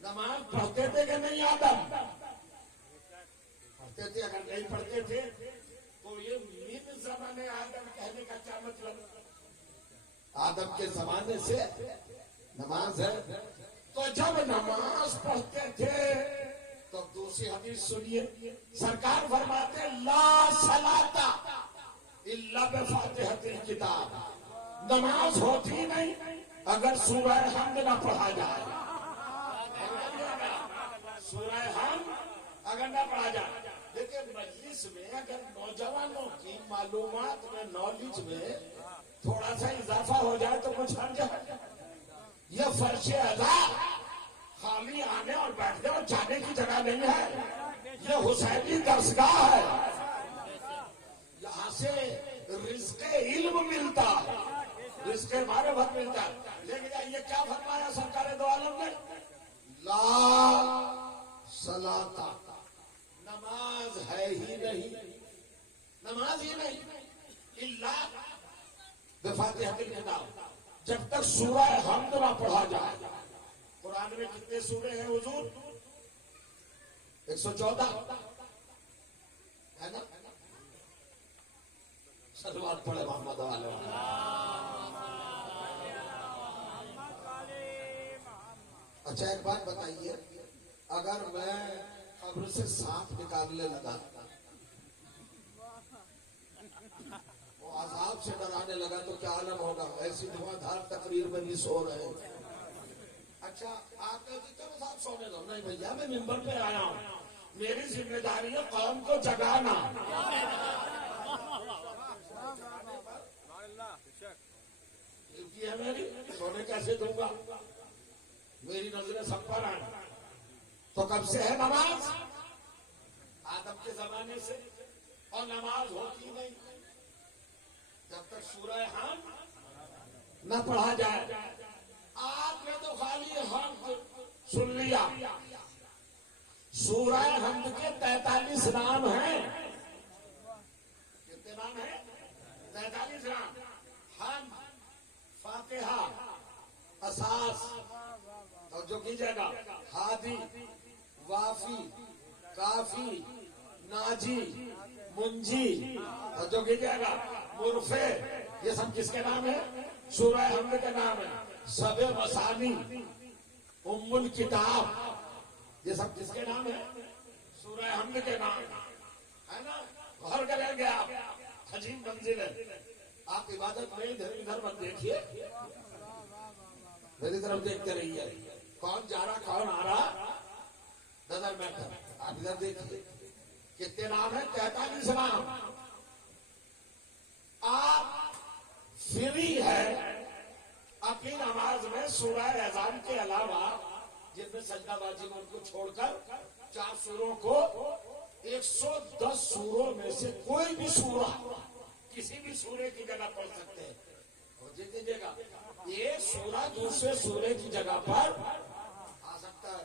نماز پڑھتے تھے کہ نہیں آدم؟ پڑھتے تھے. اگر نہیں پڑھتے تھے تو یہ من زمانے آدم کہنے کا کیا مطلب؟ آدم کے زمانے سے نماز ہے. تو جب نماز پڑھتے تھے تو دوسری حدیث سنیے, سرکار فرماتے لا صلاۃ الا بفاتحۃ الکتاب, نماز ہوتی نہیں اگر سورہ حمد نہ پڑھا جائے. سورہ حمد اگر نہ پڑھا جائے. لیکن مجلس میں اگر نوجوانوں کی معلومات میں, نالج میں تھوڑا سا اضافہ ہو جائے تو کچھ ہٹ جائے. یہ فرش ادا خالی آنے اور بیٹھنے اور جانے کی جگہ نہیں ہے, یہ حسینی درسگاہ ہے. یہاں سے رزق علم ملتا ہے, رزق معرفت ملتا ہے. لیکن یہ کیا فرمایا سرکار دو عالم نے؟ لا صلاۃ, نماز ہے ہی نہیں, نماز ہی نہیں الا بفاتحۃ الکتاب, جب تک سورہ حمد نہ پڑھا جائے. قرآن میں کتنے سورے ہیں حضور؟ 114 ہے نا. صلوات پڑھے محمد والے. اچھا ایک بات بتائیے, اگر میں قبر سے سانپ نکالنے لگا, وہ عذاب سے ڈرانے لگا تو کیا عالم ہوگا؟ ایسی دھواں دھار تقریر میں بھی سو رہے ہیں. اچھا آپ نے چلو صاحب سونے دو. نہیں بھیا, میں ممبر پہ آیا ہوں, میری ذمہ داری ہے قوم کو جگانا. ڈیوٹی ہے میری, سونے کیسے دوں گا؟ میری نظریں سب پر آئیں. تو کب سے ہے نماز؟ آدم کے زمانے سے. اور نماز ہوتی نہیں جب تک سورہ حمد نہ پڑھا جائے. آپ نے تو خالی حمد سن لیا. سورہ حمد کے 43 نام ہیں. کتنے نام ہیں؟ 43 نام. حمد, فاتحہ, اساس, اور جو کیجیے گا ہادی, وافی, کافی, ناجی, منجی, اور جو کیجیے گا مرفع, یہ سب کس کے نام ہے؟ سورہ حمد کے نام ہے. سب مسانی, ام الکتاب, یہ سب کس کے نام ہے؟ سورہ حمد کے نام ہے نا. غور کریں گے آپ, عجیب منزل ہے. آپ عبادت میں ادھر مت دیکھیے, میری طرف دیکھتے رہیے. کون جا رہا کون آ رہا نظر میں, آپ ادھر دیکھیے. کتنے نام ہیں؟ 43 نام. آپ فری ہے اپنی نماز میں سورہ اذان کے علاوہ, جن میں سجدہ واجب ان کو چھوڑ کر 4 سوروں کو 110 سوروں میں سے کوئی بھی سورہ کسی بھی سورے کی جگہ پڑھ سکتے ہیں. اور دیکھیے گا ایک سورہ دوسرے سورے کی جگہ پر آ سکتا ہے.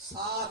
7।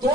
2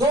2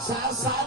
7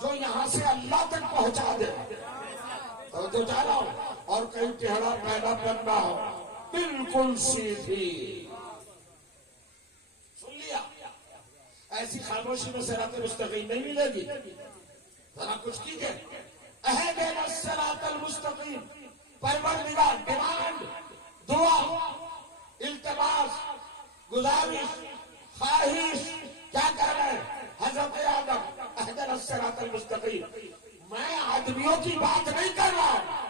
جو یہاں سے اللہ تک پہنچا دے. تو جا رہا ہوں اور کہیں ٹیڑھا پیدا کرنا ہو بالکل سیدھی. سن لیا؟ ایسی خاموشی میں صراط مستقیم نہیں ملے گی. ذرا کچھ کیجئے. اہدنا الصراط المستقیم. پروردگار ڈیمانڈ، دعا، التماس، گزارش، خواہش کیا کر رہے ہیں؟ حضرت آدم اہدنا الصراط المستقیم. میں آدمیوں کی بات نہیں کر رہا ہوں،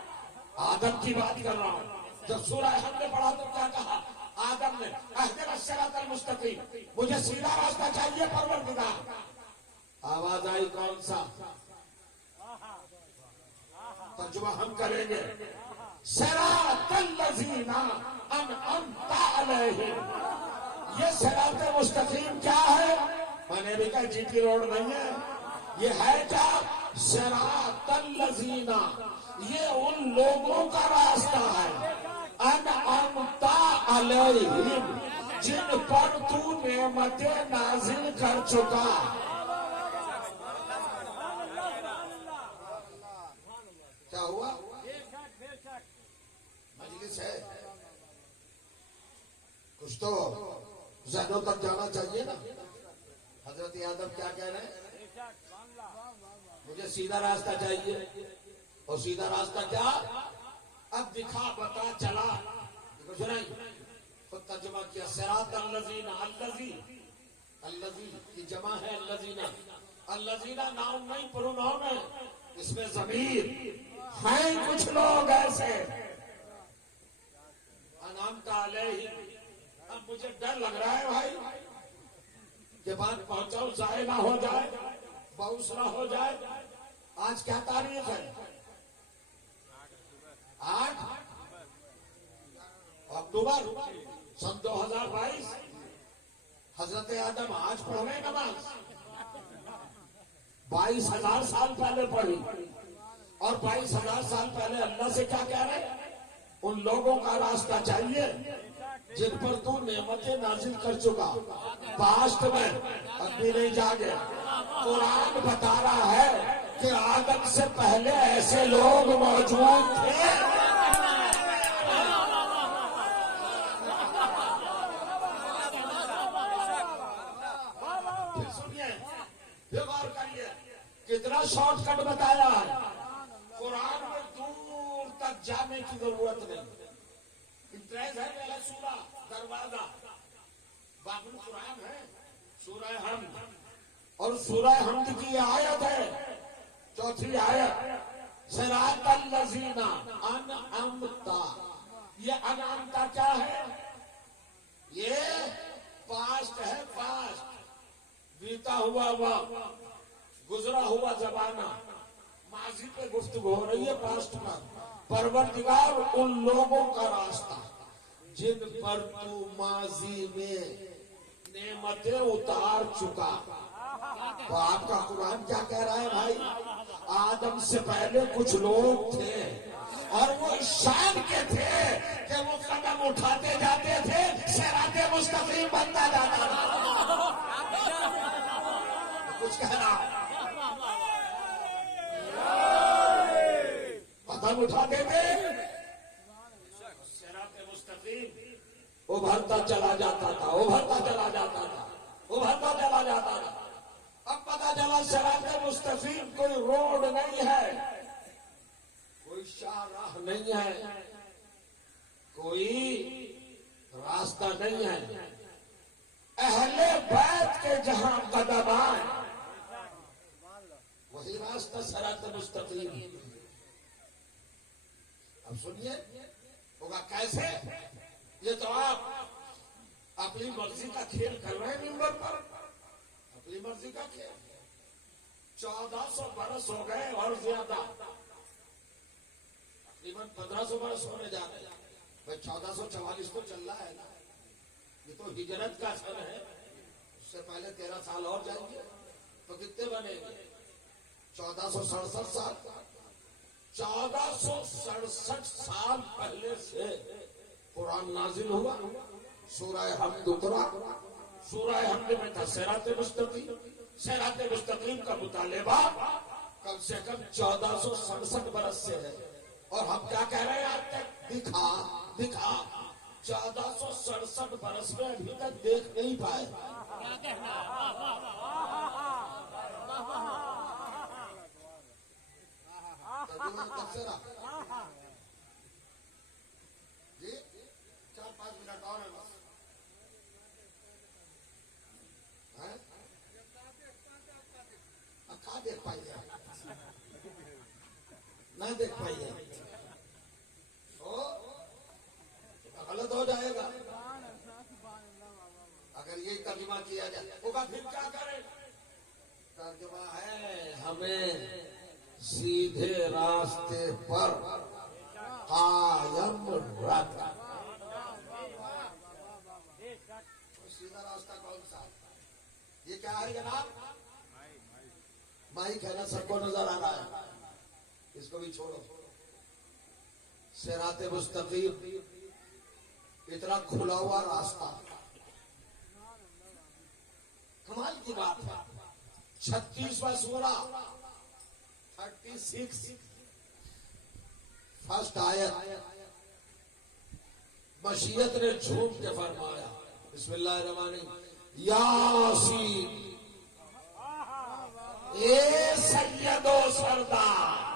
آدم کی بات کر رہا ہوں. جب سورہ ہم نے پڑھا تو کیا کہا آدم نے؟ اہدنا الصراط المستقیم. مجھے سیدھا راستہ چاہیے پروردگار. آواز آئی کون سا؟ ترجمہ ہم کریں گے. صراط الذین انعمت علیہم. یہ صراط مستقیم کیا ہے؟ میں نے بھی کہا جی ٹی روڈ نہیں ہے. یہ ہے کیا؟ صراط الذین. یہ ان لوگوں کا راستہ ہے انعمت علیہم، جن پر تو نعمتیں نازل کر چکا. کیا ہوا؟ مجلس ہے، کچھ تو ذہنوں تک جانا چاہیے نا. حضرت آدم کیا کہہ رہے ہیں؟ مجھے سیدھا راستہ چاہیے. اور سیدھا راستہ کیا؟ اب دکھا بتا چلا. کچھ نہیں، خود ترجمہ کیا. صراط الذین. الذی کی جمع ہے الذین. الذین ناؤن نہیں پروناؤن ہے، اس میں ضمیر ہیں. کچھ لوگ ایسے انعمت علیہم. اب مجھے ڈر لگ رہا ہے بھائی کہ بات پہنچاؤ ضائع نہ ہو جائے، باؤس نہ ہو جائے. آج کیا تاریخ ہے؟ 8 اکتوبر سن 2022. حضرت آدم آج پڑھ رہے نماز. 22,000 سال پہلے پڑھی. اور 22,000 سال پہلے اللہ سے کیا کہہ رہے؟ ان لوگوں کا راستہ چاہیے جن پر تو نعمتیں نازل کر چکا. پاسٹ میں اب بھی نہیں جاگے. قرآن بتا رہا ہے کہ آدم سے پہلے ایسے لوگ موجود تھے. پھر سنیے، پھر غور کریے، کتنا شارٹ کٹ بتایا ہے. قرآن میں دور تک جانے کی ضرورت نہیں. انٹریس ہے پہلا سورہ دروازہ، باب القرآن ہے سورہ حمد. اور سورہ حمد کی آیت ہے 4تھی آیت. صراط الذین انعمت. یہ انعمت کیا ہے؟ یہ پاسٹ ہے. پاسٹ بیتا ہوا وقت، گزرا ہوا زمانہ. ماضی پہ گفتگو ہو رہی ہے پاسٹ پر. پروردگار ان لوگوں کا راستہ جن پر تو ماضی میں نعمتیں اتار چکا. تو آپ کا قرآن کیا کہہ رہا ہے بھائی؟ آدم سے پہلے کچھ لوگ تھے اور وہ اس شان کے تھے کہ وہ قدم اٹھاتے جاتے تھے صراط مستقیم بنتا جاتا تھا. کچھ کہہ رہا قدم اٹھاتے تھے صراط مستقیم ابھرتا چلا جاتا تھا، ابھرتا چلا جاتا تھا، ابھرتا چلا جاتا تھا. اب پتا چلا صراط مستقیم کوئی روڈ نہیں ہے، کوئی شاہراہ نہیں ہے، کوئی راستہ نہیں ہے. اہل بیت کے جہاں قدم آئے وہی راستہ صراط مستقیم. اب سنیے ہوگا کیسے. یہ تو آپ اپنی مرضی کا کھیل کر رہے ہیں ممبر پر. اپنی مرضی کا کھیل. 1400 برس ہو گئے اور زیادہ، تقریباً 1500 برس ہونے جا رہے ہیں. 1444 تو چل رہا ہے نا. یہ تو ہجرت کا سن ہے. اس سے پہلے 13 سال اور جائیں گے تو کتنے بنے گے؟ 1467 سال. 1467 سال پہلے سے قرآن نازل ہوا. سورہ حمد اترا. سورہ حمد میں تھا صراط مستقیم. صراط مستقیم کا مطالبہ کم سے کم 1467 برس سے ہے، اور ہم کیا کہہ رہے ہیں آج تک دکھا دکھا 1467 برس میں ابھی تک دیکھ نہیں پائے. جی 4-5 منٹ اور ہے بس. کہاں دیکھ پائیے نہ دیکھ پائیے غلط ہو جائے گا اگر یہ ترجمہ کیا جائے. ہوگا پھر کیا کرے؟ ترجمہ ہے ہمیں سیدھے راستے پر قائم رکھ. سیدھا راستہ کون سا؟ یہ کیا ہے جناب؟ مائک ہے نا، سب کو نظر آ رہا ہے، اس کو بھی چھوڑو. صراط مستقیم اتنا کھلا ہوا راستہ، کمال کی بات ہے. 36واں سورہ 36 فرسٹ آیت مشیت نے جھوم کے فرمایا بسم اللہ الرحمن الرحیم یاسین اے سید و سردار.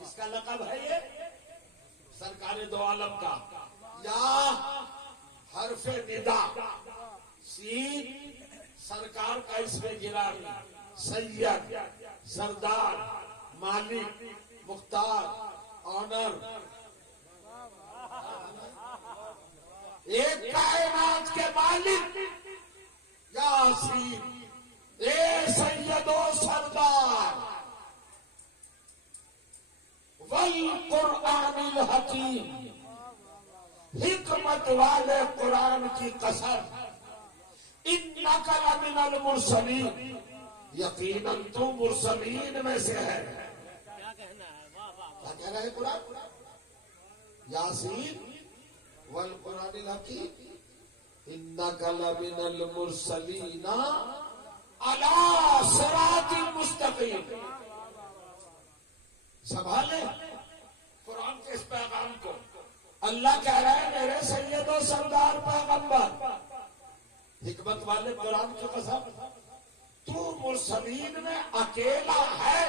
جس کا لقب ہے یہ سرکار دو عالم کا. یا حرف ندا، سین سرکار کا اس میں گرامی، سید سردار مالک مختار آنر. ایک کائنات کے مالک یاسین اے سید و سردار والقرآن الحکیم، حکمت والے قرآن کی قسم، انک لمن المرسلین، یقیناً تو مرسلین میں سے ہے. کیا کہہ رہا ہے قرآن؟ یاسین والقرآن الحکیم انک لمن المرسلین علی صراط مستقیم. سنبھالے قرآن کے اس پیغام کو. اللہ کہہ رہا ہے میرے سید و سردار پیغمبر حکمت والے قرآن کی قسم تو مرسلین میں اکیلا ہے.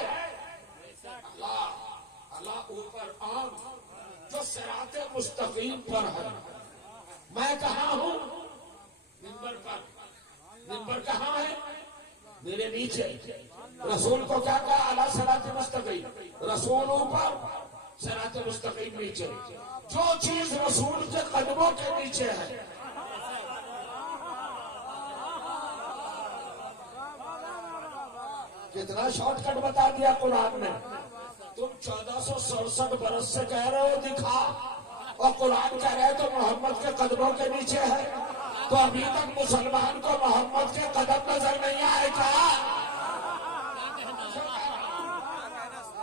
اللہ اوپر عام جو صراط مستقیم پر ہے. میں کہاں ہوں؟ منبر پر. منبر کہاں ہے؟ میرے نیچے. رسول کو کیا کہا؟ اعلیٰ صراط مستقیم. رسول اوپر، صراط مستقیم نیچے. جو چیز رسول کے قدموں کے نیچے ہے کتنا شارٹ کٹ بتا دیا قرآن نے. تم 1467 برس سے کہہ رہے ہو دکھا، اور قرآن کہہ رہے تو محمد کے قدموں کے نیچے ہے. تو ابھی تک مسلمان کو محمد کے قدم نظر نہیں آئے کیا؟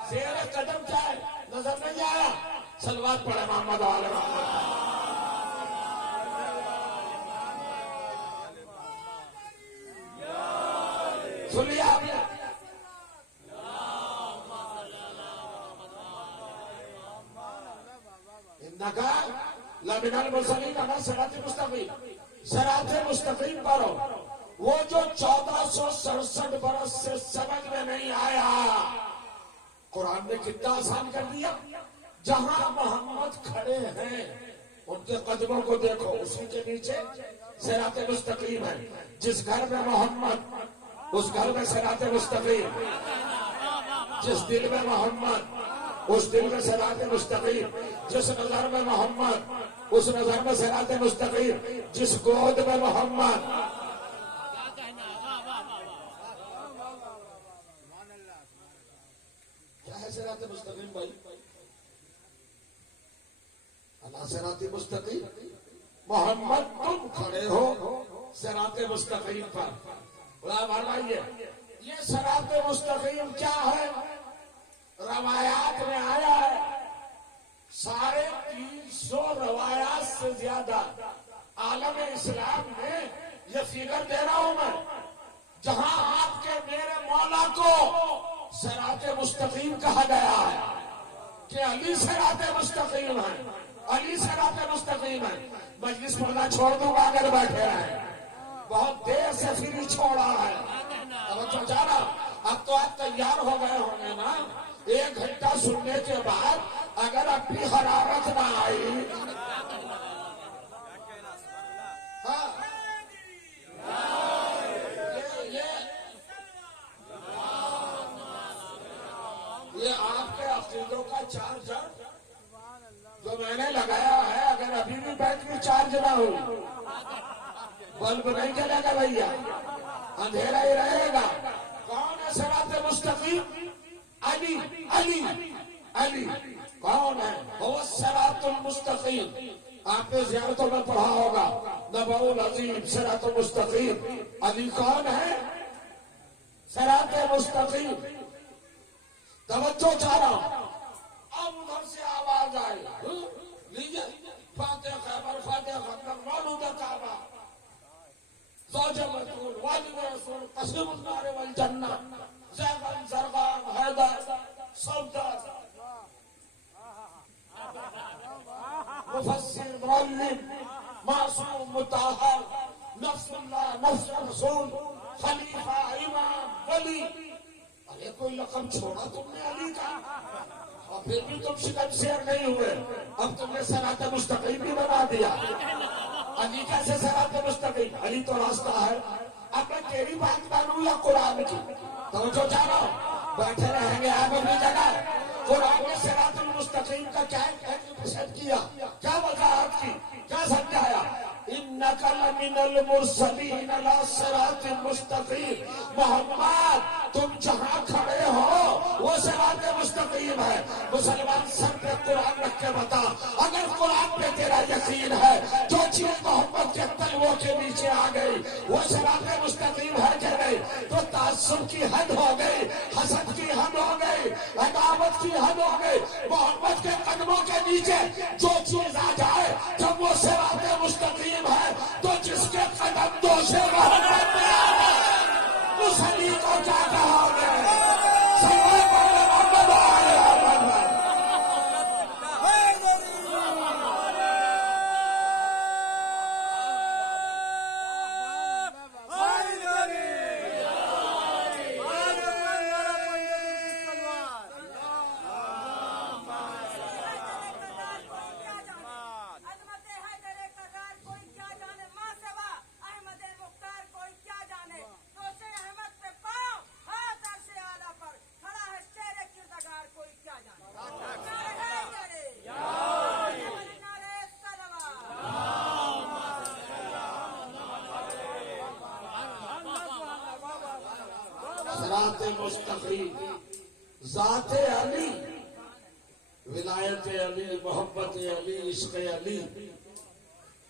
زیر قدم کیا ہے نظر نہیں آیا؟ صلوات پڑھے محمد والے محمد. سنیے آپ نے انکا لمن المرسلین علی صراط مستقیم. صراط مستقیم پر ہو. وہ جو 1467 برس سے سمجھ میں نہیں آیا، قرآن نے کتنا آسان کر دیا. جہاں محمد کھڑے ہیں ان کے قدموں کو دیکھو، اسی کے نیچے صراط مستقیم ہے. جس گھر میں محمد اس گھر میں صراط مستقیم، جس دل میں محمد اس دل میں صراط مستقیم، جس نظر میں محمد اس نظر میں صراط مستقیم، جس گود میں محمد. کیا ہے صراط مستقیم بھائی؟ اللہ صراط مستقیم. محمد تم کھڑے ہو صراط مستقیم پر. بڑا بھائیے یہ صراط مستقیم کیا ہے؟ روایات میں آیا ہے 350 روایات سے زیادہ. عالم اسلام میں یہ فگر دے رہا ہوں میں، جہاں آپ کے میرے مولا کو مستقیم کہا گیا ہے کہ علی صراط مستقیم ہے، علی صراط مستقیم ہے. مجلس پڑھنا چھوڑ دوں گا اگر بیٹھے رہے. بہت دیر سے پھر چھوڑا ہے. توجہ جانا. اب تو آپ تیار ہو گئے ہوں گے نا. 1 گھنٹہ سننے کے بعد اگر اب بھی حرارت نہ آئی، ہاں یہ آپ کے عقیدوں کا چارجر جو میں نے لگایا ہے، اگر ابھی بھی بیٹری چارج نہ ہو، بلب نہیں جلے گا بھیا، اندھیرا ہی رہے گا. کون ہے صراط مستقیم؟ علی. علی علی کون ہے؟ وہ صراط المستقیم. آپ نے زیارتوں میں پڑھا ہوگا نبأ العظیم صراط مستقیم. علی کون ہے؟ صراط مستقیم. توجہ چاہ رہا ہوں. اب ادھر سے آواز آئے، لیجیے فاتح خیبر، فاتح خندق، مولود کعبہ، زوج بطول، والد رسول، قسم النار والجنہ، زیغن، زرغان، حیدر، صفدر، مفسر، معلم، معصوم، مطہر، نفس اللہ، نفس رسول، خلیفہ، امام، ولی. ارے کوئی لقب چھوڑا تم نے علی کا، اور پھر بھی تم شکن شیر نہیں ہوئے. اب تم نے صراط مستقیم بھی بنا دیا. علی کیسے صراط مستقیم؟ علی تو راستہ ہے. اب میں تیری بات مانوں یا قرآن کی؟ توجہ چاہ رہا ہوں. بیٹھے رہیں گے آپ اپنی جگہ. قرآن نے صراط المستقیم کا کیا ایکسپلیشن کیا، کیا وضاحت کی، کیا سمجھایا؟ انک لمن المرسلین علی صراط مستقیم. محمد تم جہاں کھڑے ہو وہ صراط مستقیم ہے. مسلمان سر پہ قرآن رکھ کے بتا، اگر قرآن پہ تیرا یقین ہے، جو چیز محمد کے تلووں کے نیچے آ گئی وہ صراط مستقیم ہے کہ نہیں؟ تو تعصب کی حد ہو گئی، حسد کی حد ہو گئی، عداوت کی حد ہو گئی. محمد کے قدموں کے نیچے جو چیز آ جائے جب وہ صراط مستقیم ہے، تو جس کے قدم دوش محمد میں آ گئے اس علی کو کیا کہا گیا؟ سوائے پڑھنے محمد آئے محمد. صراط مستقیم، ذات علی، ولایت علی، محبت علی، عشق علی،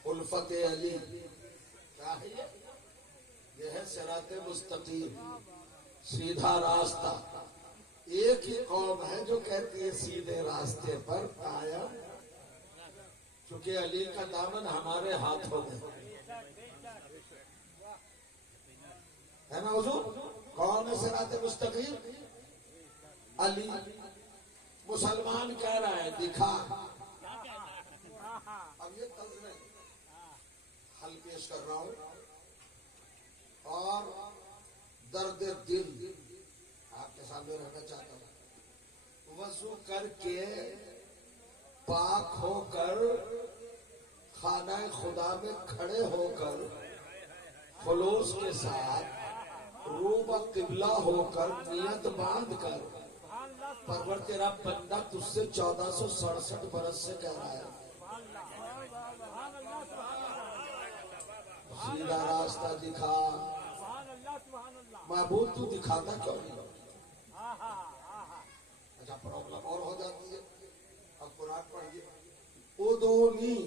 الفت علی. کیا ہے یہ ہے صراط مستقیم، سیدھا راستہ. ایک ہی قوم ہے جو کہتی ہے سیدھے راستے پر قائم، چونکہ علی کا دامن ہمارے ہاتھوں میں ہے نا حضور. کون ہے صراط مستقیم؟ علی. مسلمان کہہ رہا ہے دکھا. اب یہ طرز میں حل پیش کر رہا ہوں اور درد دل آپ کے سامنے رہنا چاہتا ہوں. وضو کر کے پاک ہو کر خانہ خدا میں کھڑے ہو کر خلوص کے ساتھ روبہ قبلہ ہو کر نیت باندھ کر پرور تیرا بندہ تجھ سے 1467 برس سے کہہ رہا ہے سیدھا راستہ دکھا. معبود تو دکھاتا کیوں نہیں؟ اچھا پرابلم اور ہو جاتی ہے. اب قرآن پڑھیے، ادعونی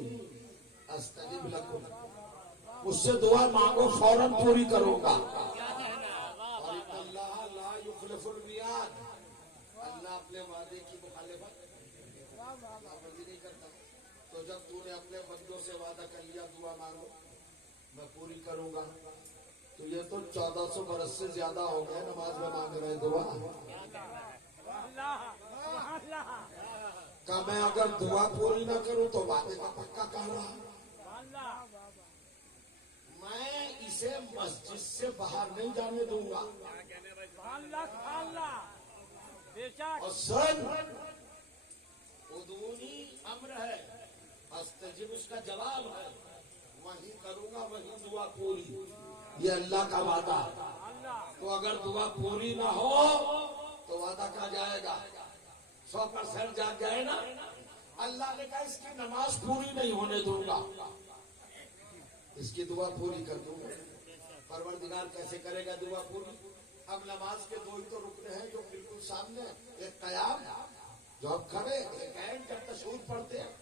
استجب لکم، مجھ سے دعا مانگو فوراً پوری کروں گا. اللہ لا یخلف المیعاد، اللہ اپنے وعدے کی مخالفت نہیں کرتا. تو جب تو نے اپنے بندوں سے وعدہ کر لیا دعا مانگو میں پوری کروں گا، تو یہ تو 1400 برس سے زیادہ ہو گئے نماز میں مانگ رہے دعا. کہ میں اگر دعا پوری نہ کروں تو وعدے کا پکا کہہ رہا، میں اسے مسجد سے باہر نہیں جانے دوں گا. اور سن ادونی امر ہے، استجب اس کا جواب ہے، وہی کروں گا وہی دعا پوری، یہ اللہ کا وعدہ. تو اگر دعا پوری نہ ہو تو وعدہ کہاں جائے گا؟ 100% جاگ جائے نا. اللہ نے کہا اس کی نماز پوری نہیں ہونے دوں گا، اس کی دعا پوری کر دوں گا. پروردگار کیسے کرے گا دعا پوری؟ اب نماز کے دو ہی تو رکن ہیں جو بالکل سامنے، ایک قیام جو اب کھڑے، ایک قائم جب تشہود پڑھتے ہیں،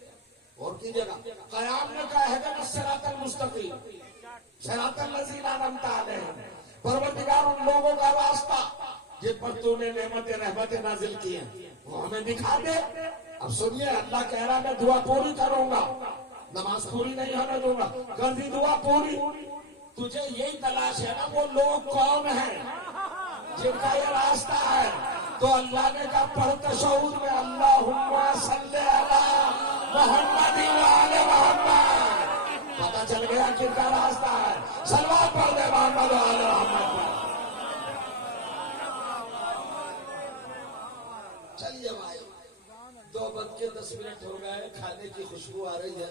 اور کیجیے گا قیام میں کہا ہے کہ صراط المستقیم صراط الذین انعمت علیہم، پروردگار ان لوگوں کا راستہ جن پر تو نے نعمت رحمت نازل کی ہیں وہ ہمیں دکھا دے. اب سنیے، اللہ کہہ رہا میں دعا پوری کروں گا، نماز پوری نہیں ہونے دوں گا. کر دی دعا پوری. تجھے یہی تلاش ہے نا وہ لوگ کون ہیں جن کا یہ راستہ ہے. تو اللہ نے کہا پڑھ تشہود میں اللہم صلی علی محمد وعلی محمد، پتہ چل گیا کن کا راستہ ہے. صلوات پڑھ دے محمد وعلی محمد. چلیے بھائی، 2:10 ہو گئے، کھانے کی خوشبو آ رہی ہے،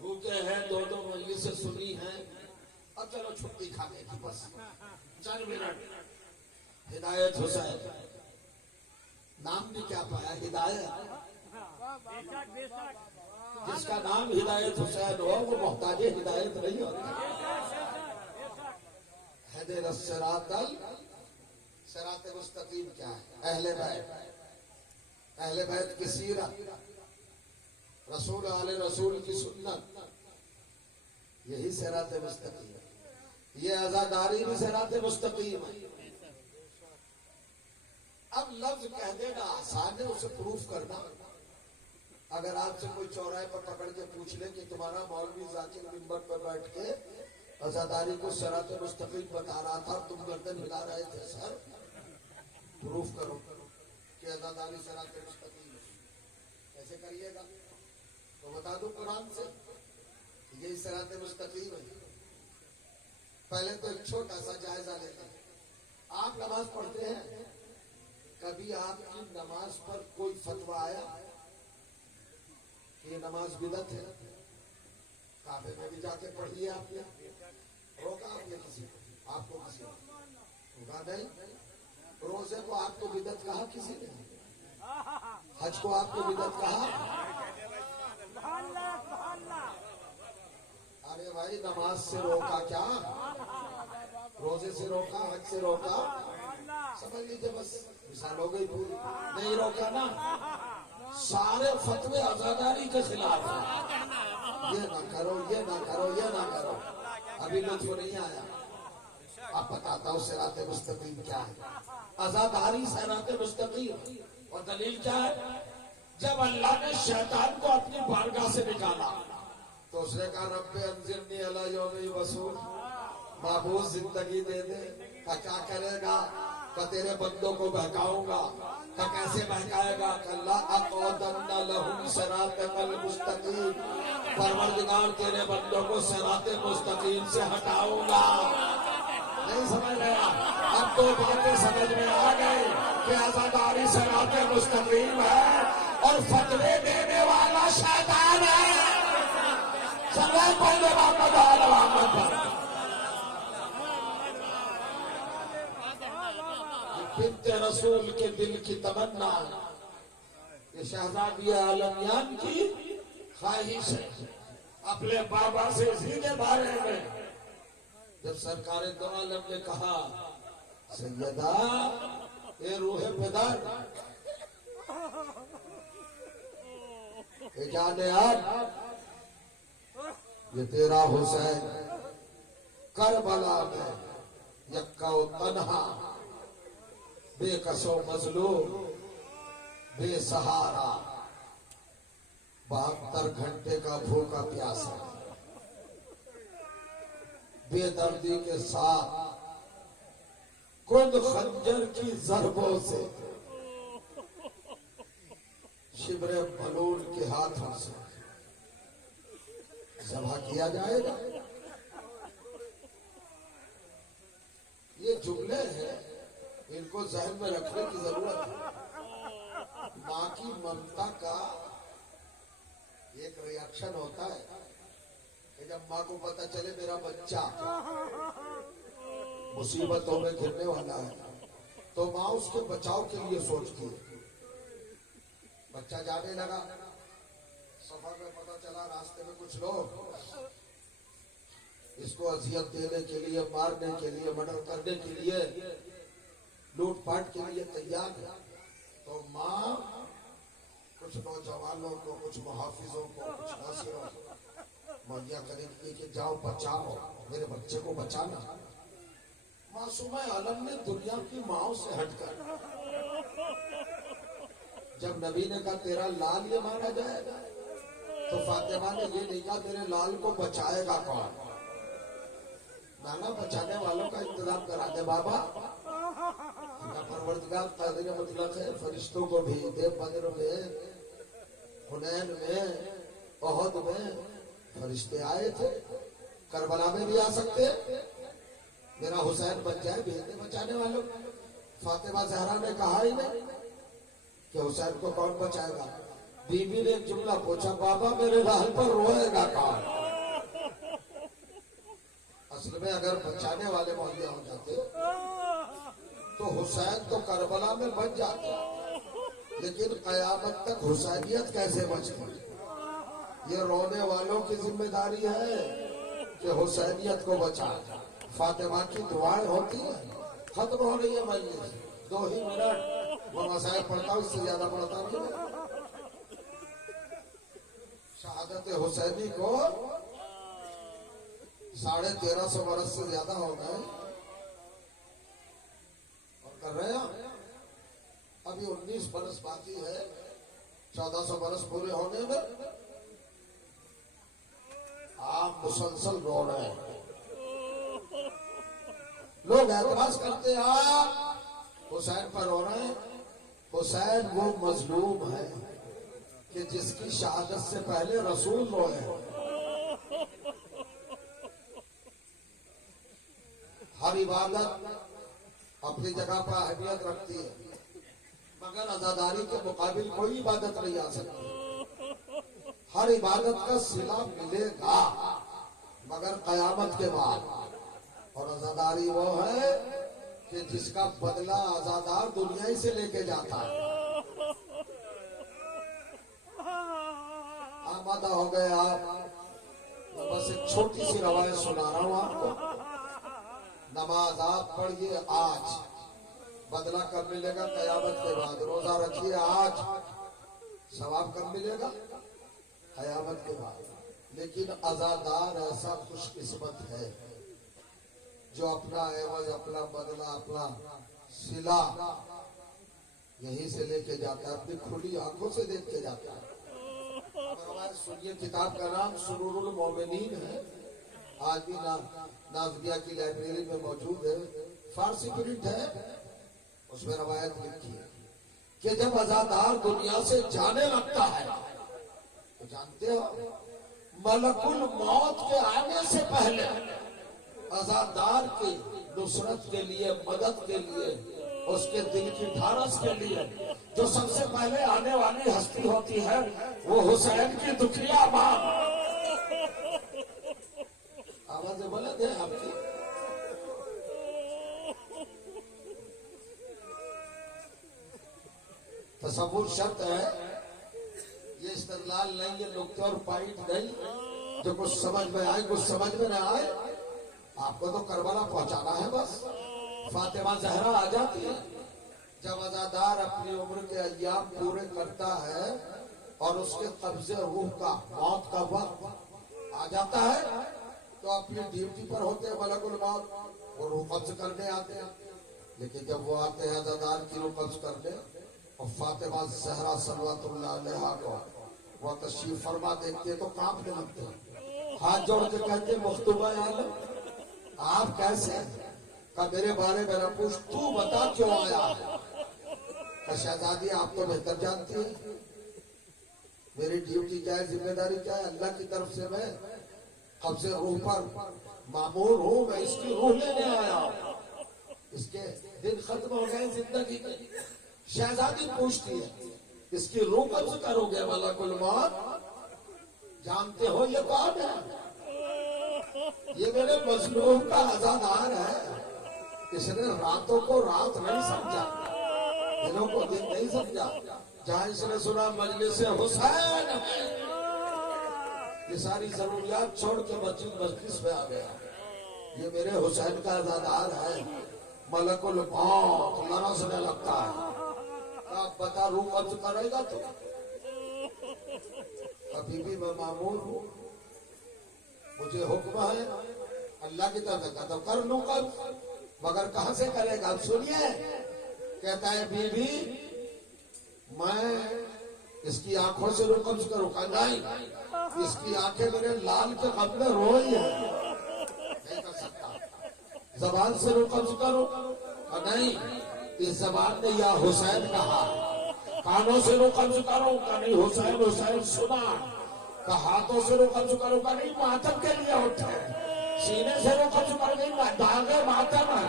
بھوکے ہیں، دو مجلسیں سنی ہیں، اب چلو چھٹی کھانے کی بس 4 منٹ. ہدایت حسین نام بھی کیا پایا؟ ہدایت. جس کا نام ہدایت حسین ہو وہ محتاج ہدایت نہیں ہوتا. ہدایت صراط مستقیم کیا ہے؟ اہل بیت کی سیرت، رسول علیہ رسول کی سنت، یہی صراط مستقیم ہے. یہ عزاداری بھی صراط مستقیم ہے. اب لفظ کہہ دینا آسان ہے، اسے پروف کرنا. اگر آپ سے کوئی چوراہے پر پکڑ کے پوچھ لے کہ تمہارا مولوی ذاکر منبر پر بیٹھ کے عزاداری کو صراط مستقیم بتا رہا تھا، تم گردن ہلا رہے تھے، سر پروف کرو کہ عزاداری صراط مستقیم ہے. کیسے کریے گا؟ تو بتا دوں قرآن سے، یہی صراط مستقیم ہے. پہلے تو ایک چھوٹا سا جائزہ لیتے ہیں. آپ نماز پڑھتے ہیں، کبھی آپ کی نماز پر کوئی فتویٰ آیا کہ یہ نماز بدعت ہے؟ کعبے میں بھی جا کے پڑھ لیا آپ نے، روکا آپ نے کسی کو؟ آپ کو کسی نے روکا نہیں. روزے کو آپ کو بدعت کہا کسی نے؟ حج کو آپ کو بدعت کہا؟ ارے بھائی، نماز سے روکا کیا؟ روزے سے روکا، حج سے روکا، سمجھ لیجیے بس مثال ہو گئی پوری. نہیں روکا نا. سارے فتوے عزاداری کے خلاف ہیں، یہ نہ کرو، یہ نہ کرو، یہ نہ کرو. ابھی لطف نہیں آیا. آپ بتاتا ہوں صراط مستقیم کیا ہے. عزاداری صراط مستقیم. اور دلیل کیا ہے؟ جب اللہ نے شیطان کو اپنی بارگاہ سے نکالا تو اس نے کہا رب انظرنی الی یوم یبعثون، معبود زندگی دے دے. کیا کرے گا؟ کہ تیرے بندوں کو بہکاؤں گا. کہ کیسے بہکائے گا؟ کہ لا اقعدن لہم صراطک المستقیم، پروردگار تیرے بندوں کو صراط مستقیم سے ہٹاؤں گا. نہیں سمجھ رہا؟ اب تو باتیں سمجھ میں آ گئی کہ عزاداری صراط مستقیم ہے اور فتوے دینے والا شیطان ہے. سلام پڑھ دے محمد وعلی محمد پر. بنت رسول کے دل کی تمنا، یہ شہزادی عالمیان کی خواہش ہے. اپنے بابا سے اسی کے بارے میں جب سرکار دو عالم نے کہا سیدہ اے روح پدر، اے جان آپ، یہ تیرا حسین کربلا میں یکا و تنہا، بے کس و مظلوم، بے سہارا، 72 گھنٹے کا بھوکا پیاسا، بے دردی کے ساتھ خود خنجر کی ضربوں سے شبر بلول کے ہاتھوں سے ذبح کیا جائے گا. یہ جملے ہیں، ان کو ذہن میں رکھنے کی ضرورت ہے. ماں کی ممتا کا ایک ریاکشن ہوتا ہے کہ جب ماں کو پتا چلے میرا بچہ مصیبتوں میں گرنے والا ہے تو ماں اس کے بچاؤ کے لیے سوچتی ہے. بچہ جانے لگا، سفر میں پتا چلا راستے میں کچھ لوگ اس کو اذیت دینے کے لیے، مارنے کے لیے، مرڈر کرنے کے لیے، لوٹ پاٹ کے لیے تیار ہے. تو ماں کچھ نوجوانوں کو، کچھ محافظوں کو، کچھ ناصروں کو مہیا کرے گی کہ جاؤ بچاؤ، میرے بچے کو بچانا. معصومہ عالم نے دنیا کی ماؤں سے ہٹ کر جب نبی نے کہا تیرا لال یہ مارا جائے گا تو فاطمہ نے یہ نہیں کہا تیرے لال کو بچائے گا کون. نانا بچانے والوں کا انتظام کرا دے بابا. پروردگار قادر مطلق ہے، فرشتوں کو بھی دے. بدر میں، حنین میں، احد میں فرشتے آئے تھے، کربلا میں بھی آ سکتے. میرا حسین بچ جائے، بھیج دے بچانے والوں. فاطمہ زہرا نے کہا ہی نہیں کہ حسین کو کون بچائے گا. بی بی نے ایک جملہ پوچھا، بابا میرے لال پر روئے گا کون. اصل میں اگر بچانے والے مہیا ہو جاتے تو حسین تو کربلا میں بچ جاتا، لیکن قیامت تک حسینیت کیسے بچتی. یہ رونے والوں کی ذمہ داری ہے کہ حسینیت کو بچا. فاطمہ کی دعائیں ہوتی ہیں. ختم ہو رہی ہے مجلس، 2 ہی منٹ وہ مسائل پڑھتا ہوں، اس سے زیادہ پڑھتا نہیں. شہادت حسینی کو 1350 برس سے زیادہ ہو گئے اور کر رہے ہیں. ابھی 19 برس باقی ہے 1400 برس پورے ہونے میں. آپ مسلسل رو رہے ہیں. لوگ اعتراض کرتے ہیں آپ حسین پر رو رہے ہیں. حسین وہ مظلوم ہے کہ جس کی شہادت سے پہلے رسول روئے. ہر عبادت اپنی جگہ پر اہمیت رکھتی ہے، مگر عزاداری کے مقابل کوئی عبادت نہیں آ سکتی. ہر عبادت کا صلہ ملے گا مگر قیامت کے بعد. اور عزاداری وہ ہے کہ جس کا بدلہ عزادار دنیا ہی سے لے کے جاتا ہے. آمادہ ہو گئے آپ. میں بس ایک چھوٹی سی روایت سنا رہا ہوں آپ کو. نماز آپ پڑھیے آج، بدلہ کب ملے گا؟ قیامت کے بعد. روزہ رکھیے آج، ثواب کب ملے گا؟ قیامت کے بعد. لیکن عزادار ایسا خوش قسمت ہے جو اپنا عوض، اپنا بدلہ، اپنا صلہ یہیں سے لے کے جاتا ہے، اپنی کھلی آنکھوں سے دیکھ کے جاتا ہے. ہمارے سنیے کتاب کا نام سرور المومنین ہے. آج بھی نازمیہ کی لائبریری میں موجود ہے، فارسی پرنٹ ہے. اس میں روایت لکھی ہے کہ جب عزادار دنیا سے جانے لگتا ہے تو جانتے ہو ملک الموت کے آنے سے پہلے عزادار کی نصرت کے لیے، مدد کے لیے، اس کے دل کی ڈھارس کے لیے جو سب سے پہلے آنے والی ہستی ہوتی ہے وہ حسین کی دکھیا ماں. آوازیں بلند ہے آپ کی. تصور شرط ہے، یہ استدلال نہیں، یہ نقطے اور پوائنٹ نہیں. جو کچھ سمجھ میں آئے، کچھ سمجھ میں نہ آئے، آپ کو تو کربلا پہنچانا ہے بس. فاطمہ زہرا آ جاتی ہے جب عزادار اپنی عمر کے ایام پورے کرتا ہے اور اس کے قبضے روح کا، موت کا وقت آ جاتا ہے تو اپنی ڈیوٹی پر ہوتے ہیں ملک الموت، وہ روح قبض کرنے آتے ہیں. لیکن جب وہ آتے ہیں عزادار کی روح قبض کرنے، اور فاطمہ زہرا صلوات اللہ علیہا کو وہ تشریف فرما دیکھتے تو کانپنے لگتے ہیں، ہاتھ جوڑ کے کہتے مختوبہ عالم آپ کیسے؟ کہ میرے بارے میں نہ پوچھ، تو بتا کیوں آیا ہے؟ کہ شہزادی آپ تو بہتر جانتی ہیں میری ڈیوٹی کیا ہے، ذمہ داری کیا ہے؟ اللہ کی طرف سے میں قبض روح پر مامور ہوں، میں اس کی روح لینے آیا ہوں۔ اس کے دن ختم ہو گئے زندگی کے۔ شہزادی پوچھتی ہے اس کی روح قبض کرو گے ملک الموت؟ جانتے ہو یہ کون ہے؟ یہ میرے مظلوم کا عزادار ہے۔ اس نے راتوں کو رات نہیں سمجھا، دنوں کو دن نہیں سمجھا۔ جہاں اس نے سنا مجلس حسین ہے، یہ ساری ضروریات چھوڑ کے مجلس میں آ گیا۔ یہ میرے حسین کا عزادار ہے۔ ملک الموت لرزنے لگتا ہے۔ آپ بتا روح قبض کرے گا تو ابھی بھی میں معمول ہوں، مجھے حکم ہے اللہ کی طرف کا تو کر لوں قبض، مگر کہاں سے کرے گا؟ اب سنیے، کہتا ہے بی بی میں اس کی آنکھوں سے روح قبض کروں گا؟ نہیں، اس کی آنکھیں میرے لال کے غم میں روئی ہیں، نہیں کر سکتا۔ زبان سے روح قبض کرو؟ نہیں، اس زبان نے یا حسین کہا۔ کانوں سے روح قبض کرو؟ کا نہیں، حسین حسین سنا۔ کا ہاتھوں سے روح قبض کرو؟ کا نہیں، ماتم کے لیے اٹھے۔ سینے سے روح قبض کرو؟ نہیں، داغے ماتم ہے۔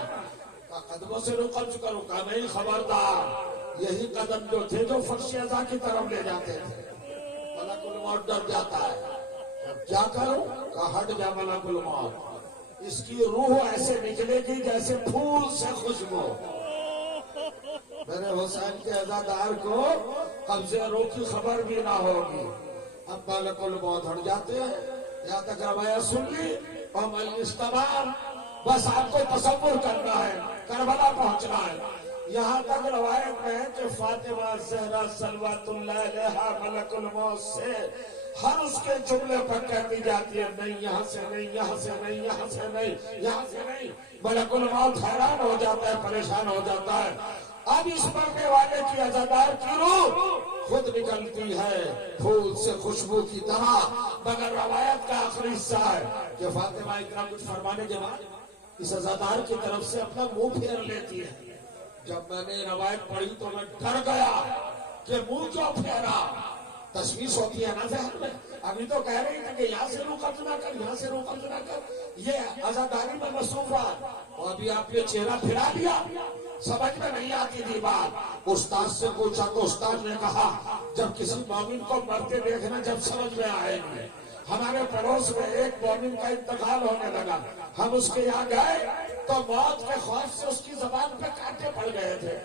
کا قدموں سے روح قبض کرو؟ کا نہیں، خبردار، یہی قدم جو تھے جو فرش اعضاء کی طرف لے جاتے تھے۔ ملک الموت ڈر جاتا ہے، کیا کروں؟ کا ہٹ جا ملک الموت، اس کی روح ایسے نکلے گی جیسے پھول سے خوشبو۔ میرے حسین کے عزادار کو قبض روح کی خبر بھی نہ ہوگی۔ اب ملک الموت ہٹ جاتے ہیں، یہاں تک روایہ سن لی اور مجلس تمام۔ بس آپ کو تصور کرنا ہے، کربلا پہنچنا ہے۔ یہاں تک روایت میں ہے کہ فاطمہ زہرا صلوات اللہ علیہا ملک الموت سے ہر اس کے جملے پر کہتی جاتی ہے نہیں، یہاں سے نہیں، یہاں سے نہیں، یہاں سے نہیں، یہاں سے نہیں۔ ملک الموت حیران ہو جاتا ہے، پریشان ہو جاتا ہے۔ اب اس مرنے والے کی عزادار کی روح خود نکلتی ہے پھول سے خوشبو کی طرح، مگر روایت کا آخری حصہ ہے کہ فاطمہ اتنا کچھ فرمانے کے بعد اس عزادار کی طرف سے اپنا منہ پھیر لیتی ہے۔ جب میں نے روایت پڑھی تو میں ڈر گیا کہ منہ کیوں پھیرا؟ تشویش ہوتی ہے نا ذہن میں۔ ابھی تو کہہ رہی تھی کہ یہاں سے روح قبض نہ کر، یہاں سے روح قبض نہ کر، یہ عزاداری میں مصروف رہا، اور ابھی آپ یہ چہرہ پھرا دیا۔ سمجھ میں نہیں آتی تھی بات۔ استاد سے پوچھا تو استاد نے کہا جب کسی مومن کو مرتے دیکھنا جب سمجھ میں آئے گی۔ ہمارے پڑوس میں ایک مومن کا انتقال ہونے لگا، ہم اس کے یہاں گئے تو موت کے خوف سے اس کی زبان پہ کانٹے پڑ گئے تھے،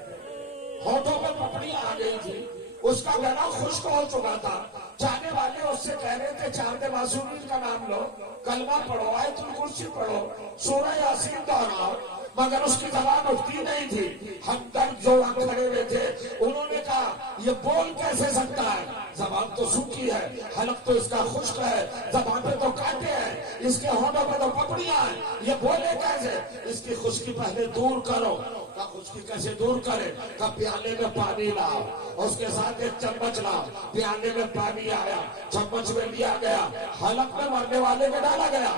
ہونٹوں پہ پپڑیاں آ گئی تھی، اس کا گلا خشک ہو چکا تھا۔ جانے والے اس سے کہہ رہے تھے 4 معصومین کا نام لو، کلمہ پڑھو، آیت الکرسی پڑھو، سورہ یاسین دہراؤ، مگر اس کی زبان اٹھتی نہیں تھی۔ ہم درد جوڑا کھڑے ہوئے تھے، انہوں نے کہا یہ بول کیسے سکتا ہے؟ زبان تو سوکھی ہے، حلق تو اس کا خشک ہے، زبان پہ تو کانٹے ہیں، اس کے ہونٹوں پہ تو پپڑیاں ہیں، یہ بولے کیسے؟ اس کی خشکی پہلے دور کرو۔ کا خشکی کیسے دور کرے؟ کا پیالے میں پانی لاؤ، اس کے ساتھ ایک چمچ لاؤ، پیالے میں پانی آیا، چمچ میں لیا گیا، حلق میں مرنے والے میں ڈالا گیا۔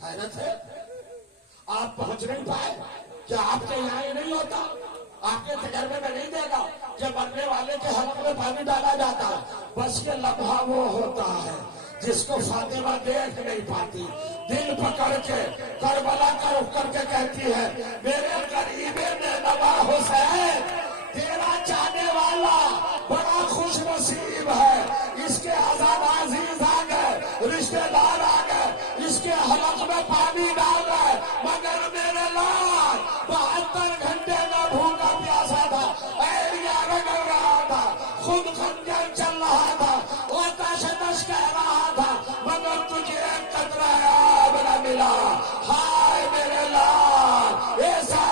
حیرت ہے، آپ پہنچ نہیں پائے؟ کیا آپ کے یہاں یہ نہیں ہوتا؟ آپ کے تجربے میں نہیں دے گا کہ مرنے والے کے حلق میں پانی ڈالا جاتا ہے؟ بس یہ لمحہ وہ ہوتا ہے جس کو فاطمہ دیکھ نہیں پاتی، دل پکڑ کے کربلا کا رخ کر کے کہتی ہے میرے قریب میں نوا حسین، تیرا چاہنے والا بڑا خوش نصیب ہے، اس کے آزاد عزیز آ گئے، رشتے دار آ گئے، اس کے حلق میں پانی ڈال گئے، مگر میرے لال 72 گھنٹے میں بھوکا پیاسا تھا، ایریا رگڑ رہا تھا، خود خنجر چل رہا تھا، وہ تشنش کہہ رہا تھا، مگر تجھے ایک قطرہ آب نہ ملا۔ ہائے میرے لال، ایسا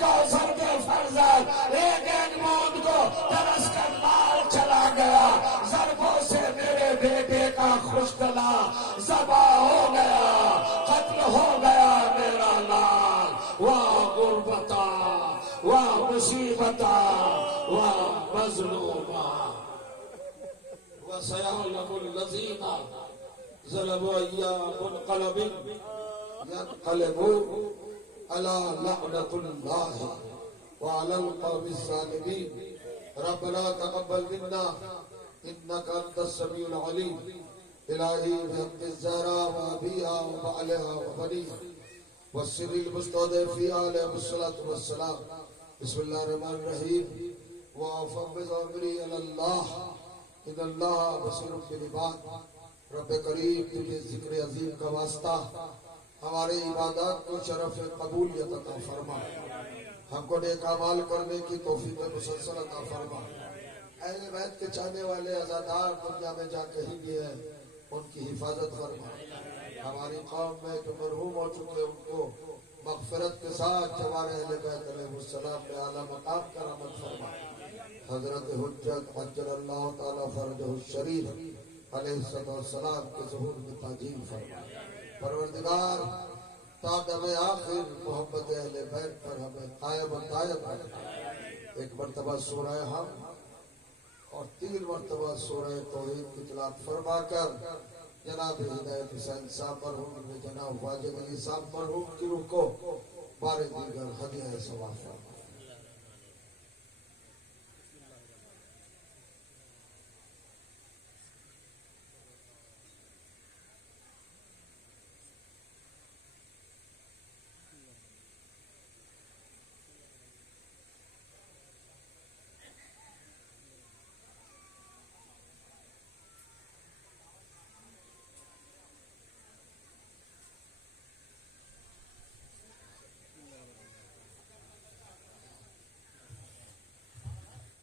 کوثر کے فرزند ایک ایک موت کو ترس کر لال چلا گیا، ضربوں سے میرے بیٹے کا خوشگلا ذبح ہو گیا، قتل ہو گیا میرا لال۔ واہ غربتا، واہ مصیبتا، واہ مظلوما، وسيعلم الذين ظلموا أي منقلب ينقلبون على لعنة الله وعلى القوم الظالمين۔ ربنا تقبل منا إنك أنت السميع العليم إلهي بحق الزهراء وأبيها وبعلها وبنيها والسر المستودع في عليه الصلاة والسلام. بسم الله الرحمن الرحيم. وأفوض أمري إلى الله إن الله بصير بالعباد. رب کریم تجھے ذکر عظیم کا واسطہ ہماری عبادات کو شرف قبولیت عطا فرما. ہم کو نیک اعمال کرنے کی توفیق مسلسل عطا فرما. اہل بیت کے چاہنے والے عزادار دنیا میں جا کہیں بھی ہیں ان کی حفاظت فرما. ہماری قوم میں جو مرحوم ہو چکے ان کو مغفرت کے ساتھ جوار اہل بیت علیہ السلام میں اعلیٰ مقام کرامت فرما. حضرت حجت عجل اللہ تعالیٰ فرجہ الشریف علیہ السلام کے ظہور میں تاجیل فرما. پروردگار تا دم آخر محبت اہل بیت پر ہمیں قائم و دائم رکھنا. ایک مرتبہ سورہ ہم اور 3 مرتبہ سورہ توحید کی تلاوت فرما کر جناب ہدایت حسین صاحب مرحوم جناب واجد علی صاحب مرحوم کی روح کو بار دیگر ہدیہ ثواب فرما.